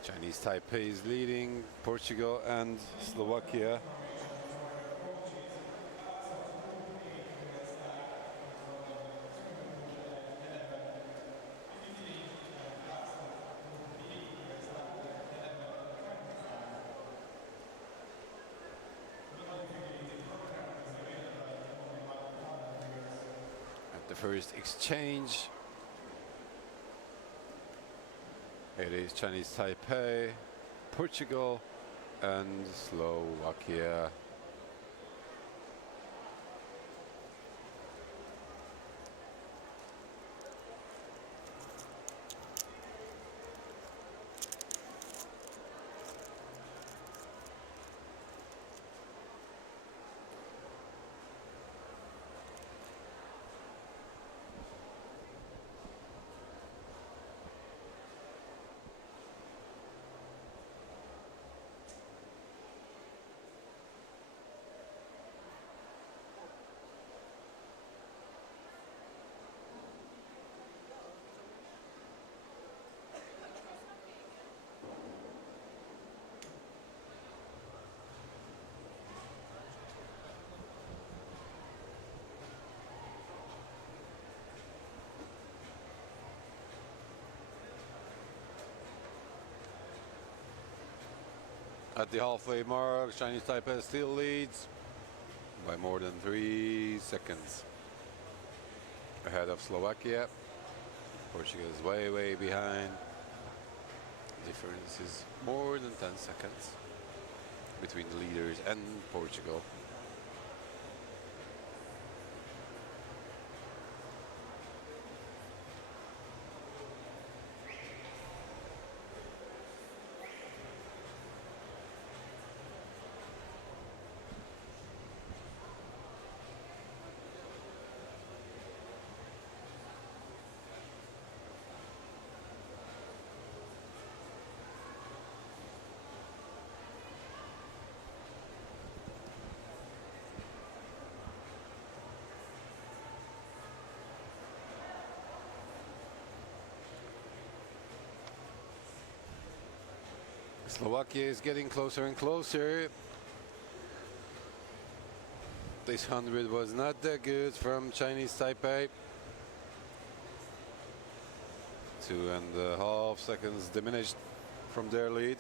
Chinese Taipei is leading Portugal and Slovakia. At the first exchange, it is Chinese Taipei, Portugal and Slovakia. At the halfway mark, Chinese Taipei still leads by more than 3 seconds ahead of Slovakia. Portugal is way behind. Difference is more than 10 seconds between the leaders and Portugal. Slovakia is getting closer and closer. This 100 was not that good from Chinese Taipei. 2.5 seconds diminished from their lead.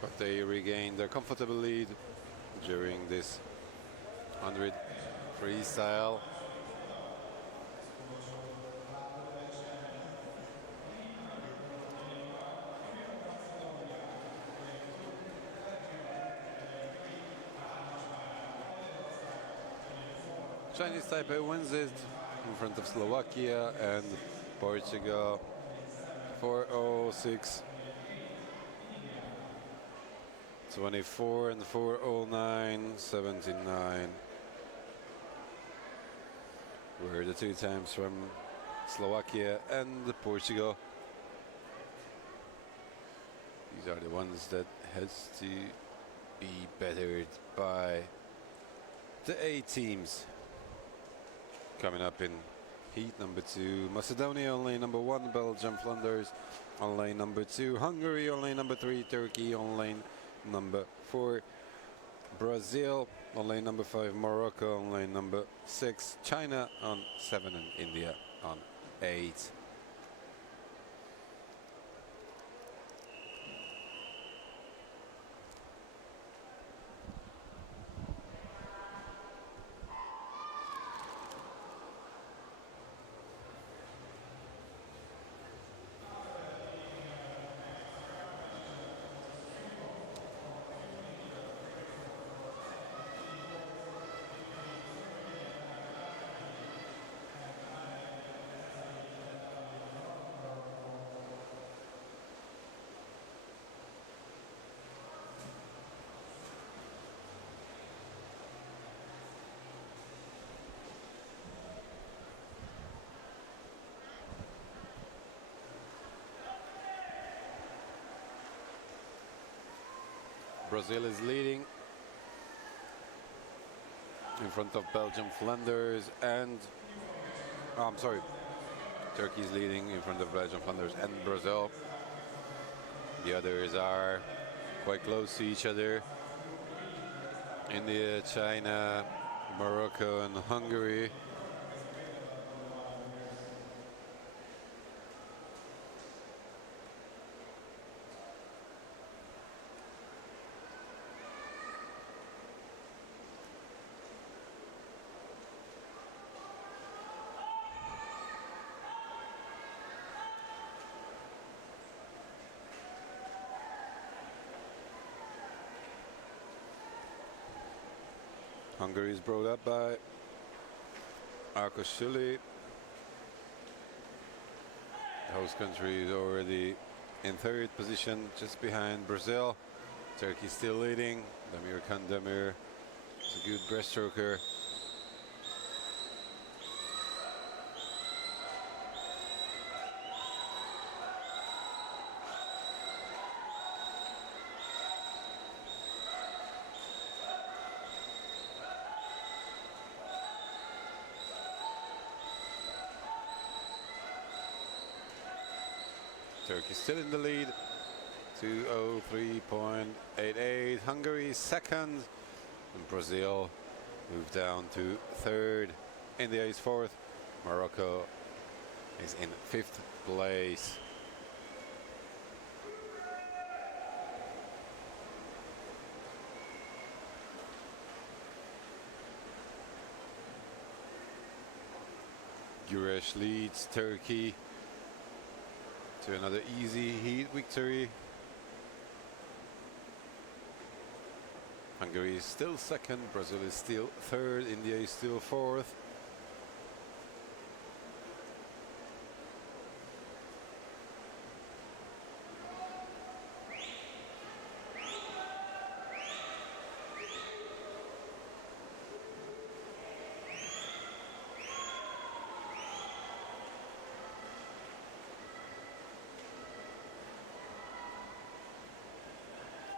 But they regained their comfortable lead during this 100 freestyle. Chinese Taipei wins it in front of Slovakia and Portugal. 4:06. 24 and 4:09, 79 were the 2 times from Slovakia and Portugal. These are the ones that has to be bettered by the 8 teams coming up in heat number 2. Macedonia on lane number 1, Belgium, Flanders on lane number 2, Hungary on lane number 3, Turkey on lane number 4, Brazil on lane number 5, Morocco on lane number 6, China on 7 and India on 8. Brazil is leading in front of Belgium, Flanders, and I'm sorry, Turkey is leading in front of Belgium, Flanders, and Brazil. The others are quite close to each other. India, China, Morocco, and Hungary. Hungary is brought up by Arkashuli. The host country is already in third position, just behind Brazil. Turkey still leading. Damir Kandemir is a good breaststroker. Turkey still in the lead, 2:03.88. Hungary second, and Brazil moved down to third. India is fourth. Morocco is in fifth place. Güreş leads Turkey to another easy heat victory. Hungary is still second, Brazil is still third, India is still fourth.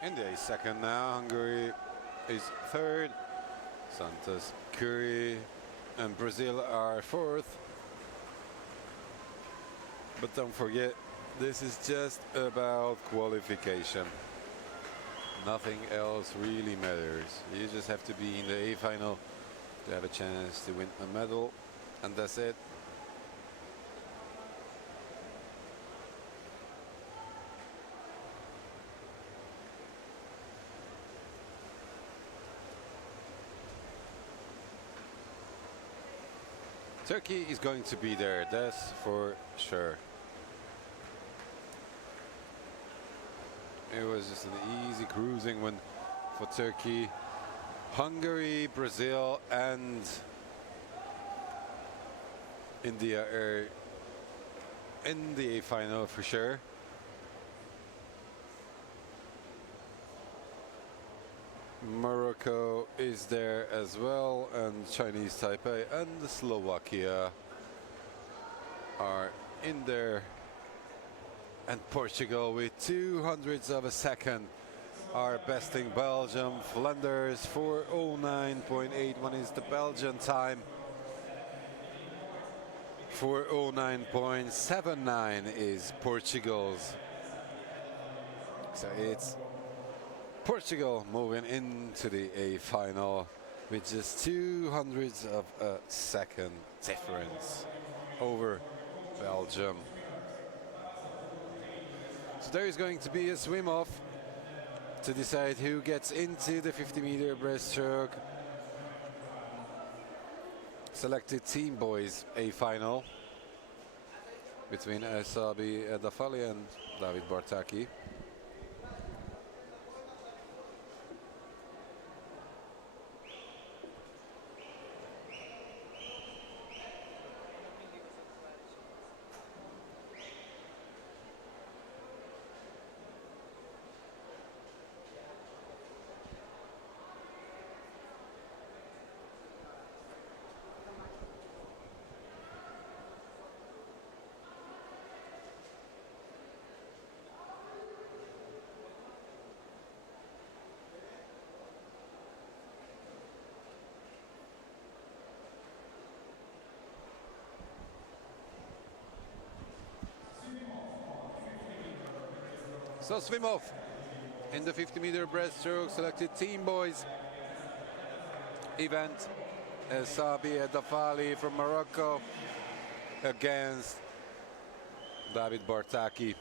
India is second now, Hungary is third, Santos, Curry and Brazil are fourth. But don't forget, this is just about qualification. Nothing else really matters. You just have to be in the A final to have a chance to win a medal, and that's it. Turkey is going to be there, that's for sure. It was just an easy cruising one for Turkey. Hungary, Brazil and India are in the A final for sure. Morocco is there as well, and Chinese Taipei and Slovakia are in there, and Portugal with 200ths of a second are besting Belgium. Flanders 4:09.81 is the Belgian time. 4:09.79 is Portugal's. So it's Portugal moving into the A final with just 200ths of a second difference over Belgium. So there is going to be a swim off to decide who gets into the 50-meter breaststroke selected team boys A final between Asabi Edafali and David Bartaki. So swim off in the 50-meter breaststroke selected team boys event. Sabi Edafali from Morocco against David Bartaki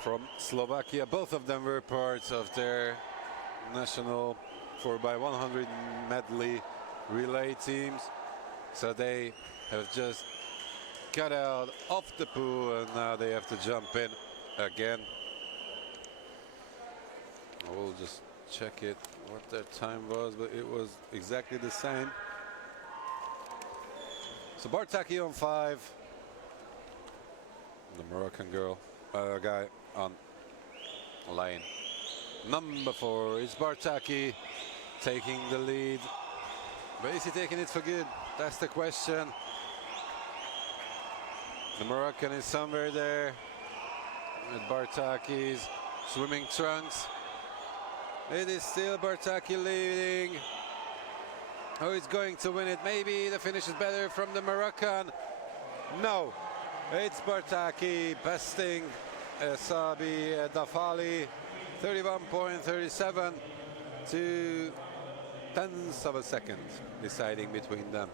from Slovakia. Both of them were parts of their national 4x100 medley relay teams. So they have just got out of the pool and now they have to jump in again. We'll just check it what their time was, but it was exactly the same. So Bartaki on 5, the Moroccan guy on lane number 4. It's Bartaki taking the lead, but is he taking it for good? That's the question. The Moroccan is somewhere there with Bartaki's swimming trunks. It is still Bartaki leading. Who is going to win it? Maybe the finish is better from the Moroccan. No, it's Bartaki besting Sabi Dafali. 31.37 to tenths of a second deciding between them.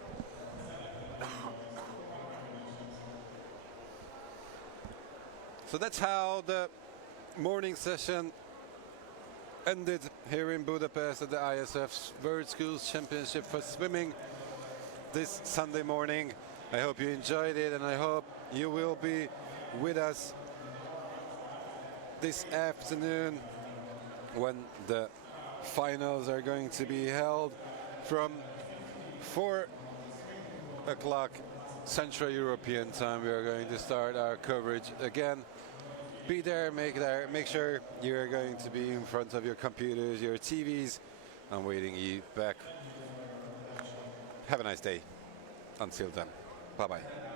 So that's how the morning session ended here in Budapest at the ISF World Schools Championship for swimming this Sunday morning. I hope you enjoyed it and I hope you will be with us this afternoon when the finals are going to be held from 4 o'clock Central European time. We are going to start our coverage again. Be there, make sure you're going to be in front of your computers, your TVs. I'm waiting you back. Have a nice day. Until then, bye-bye.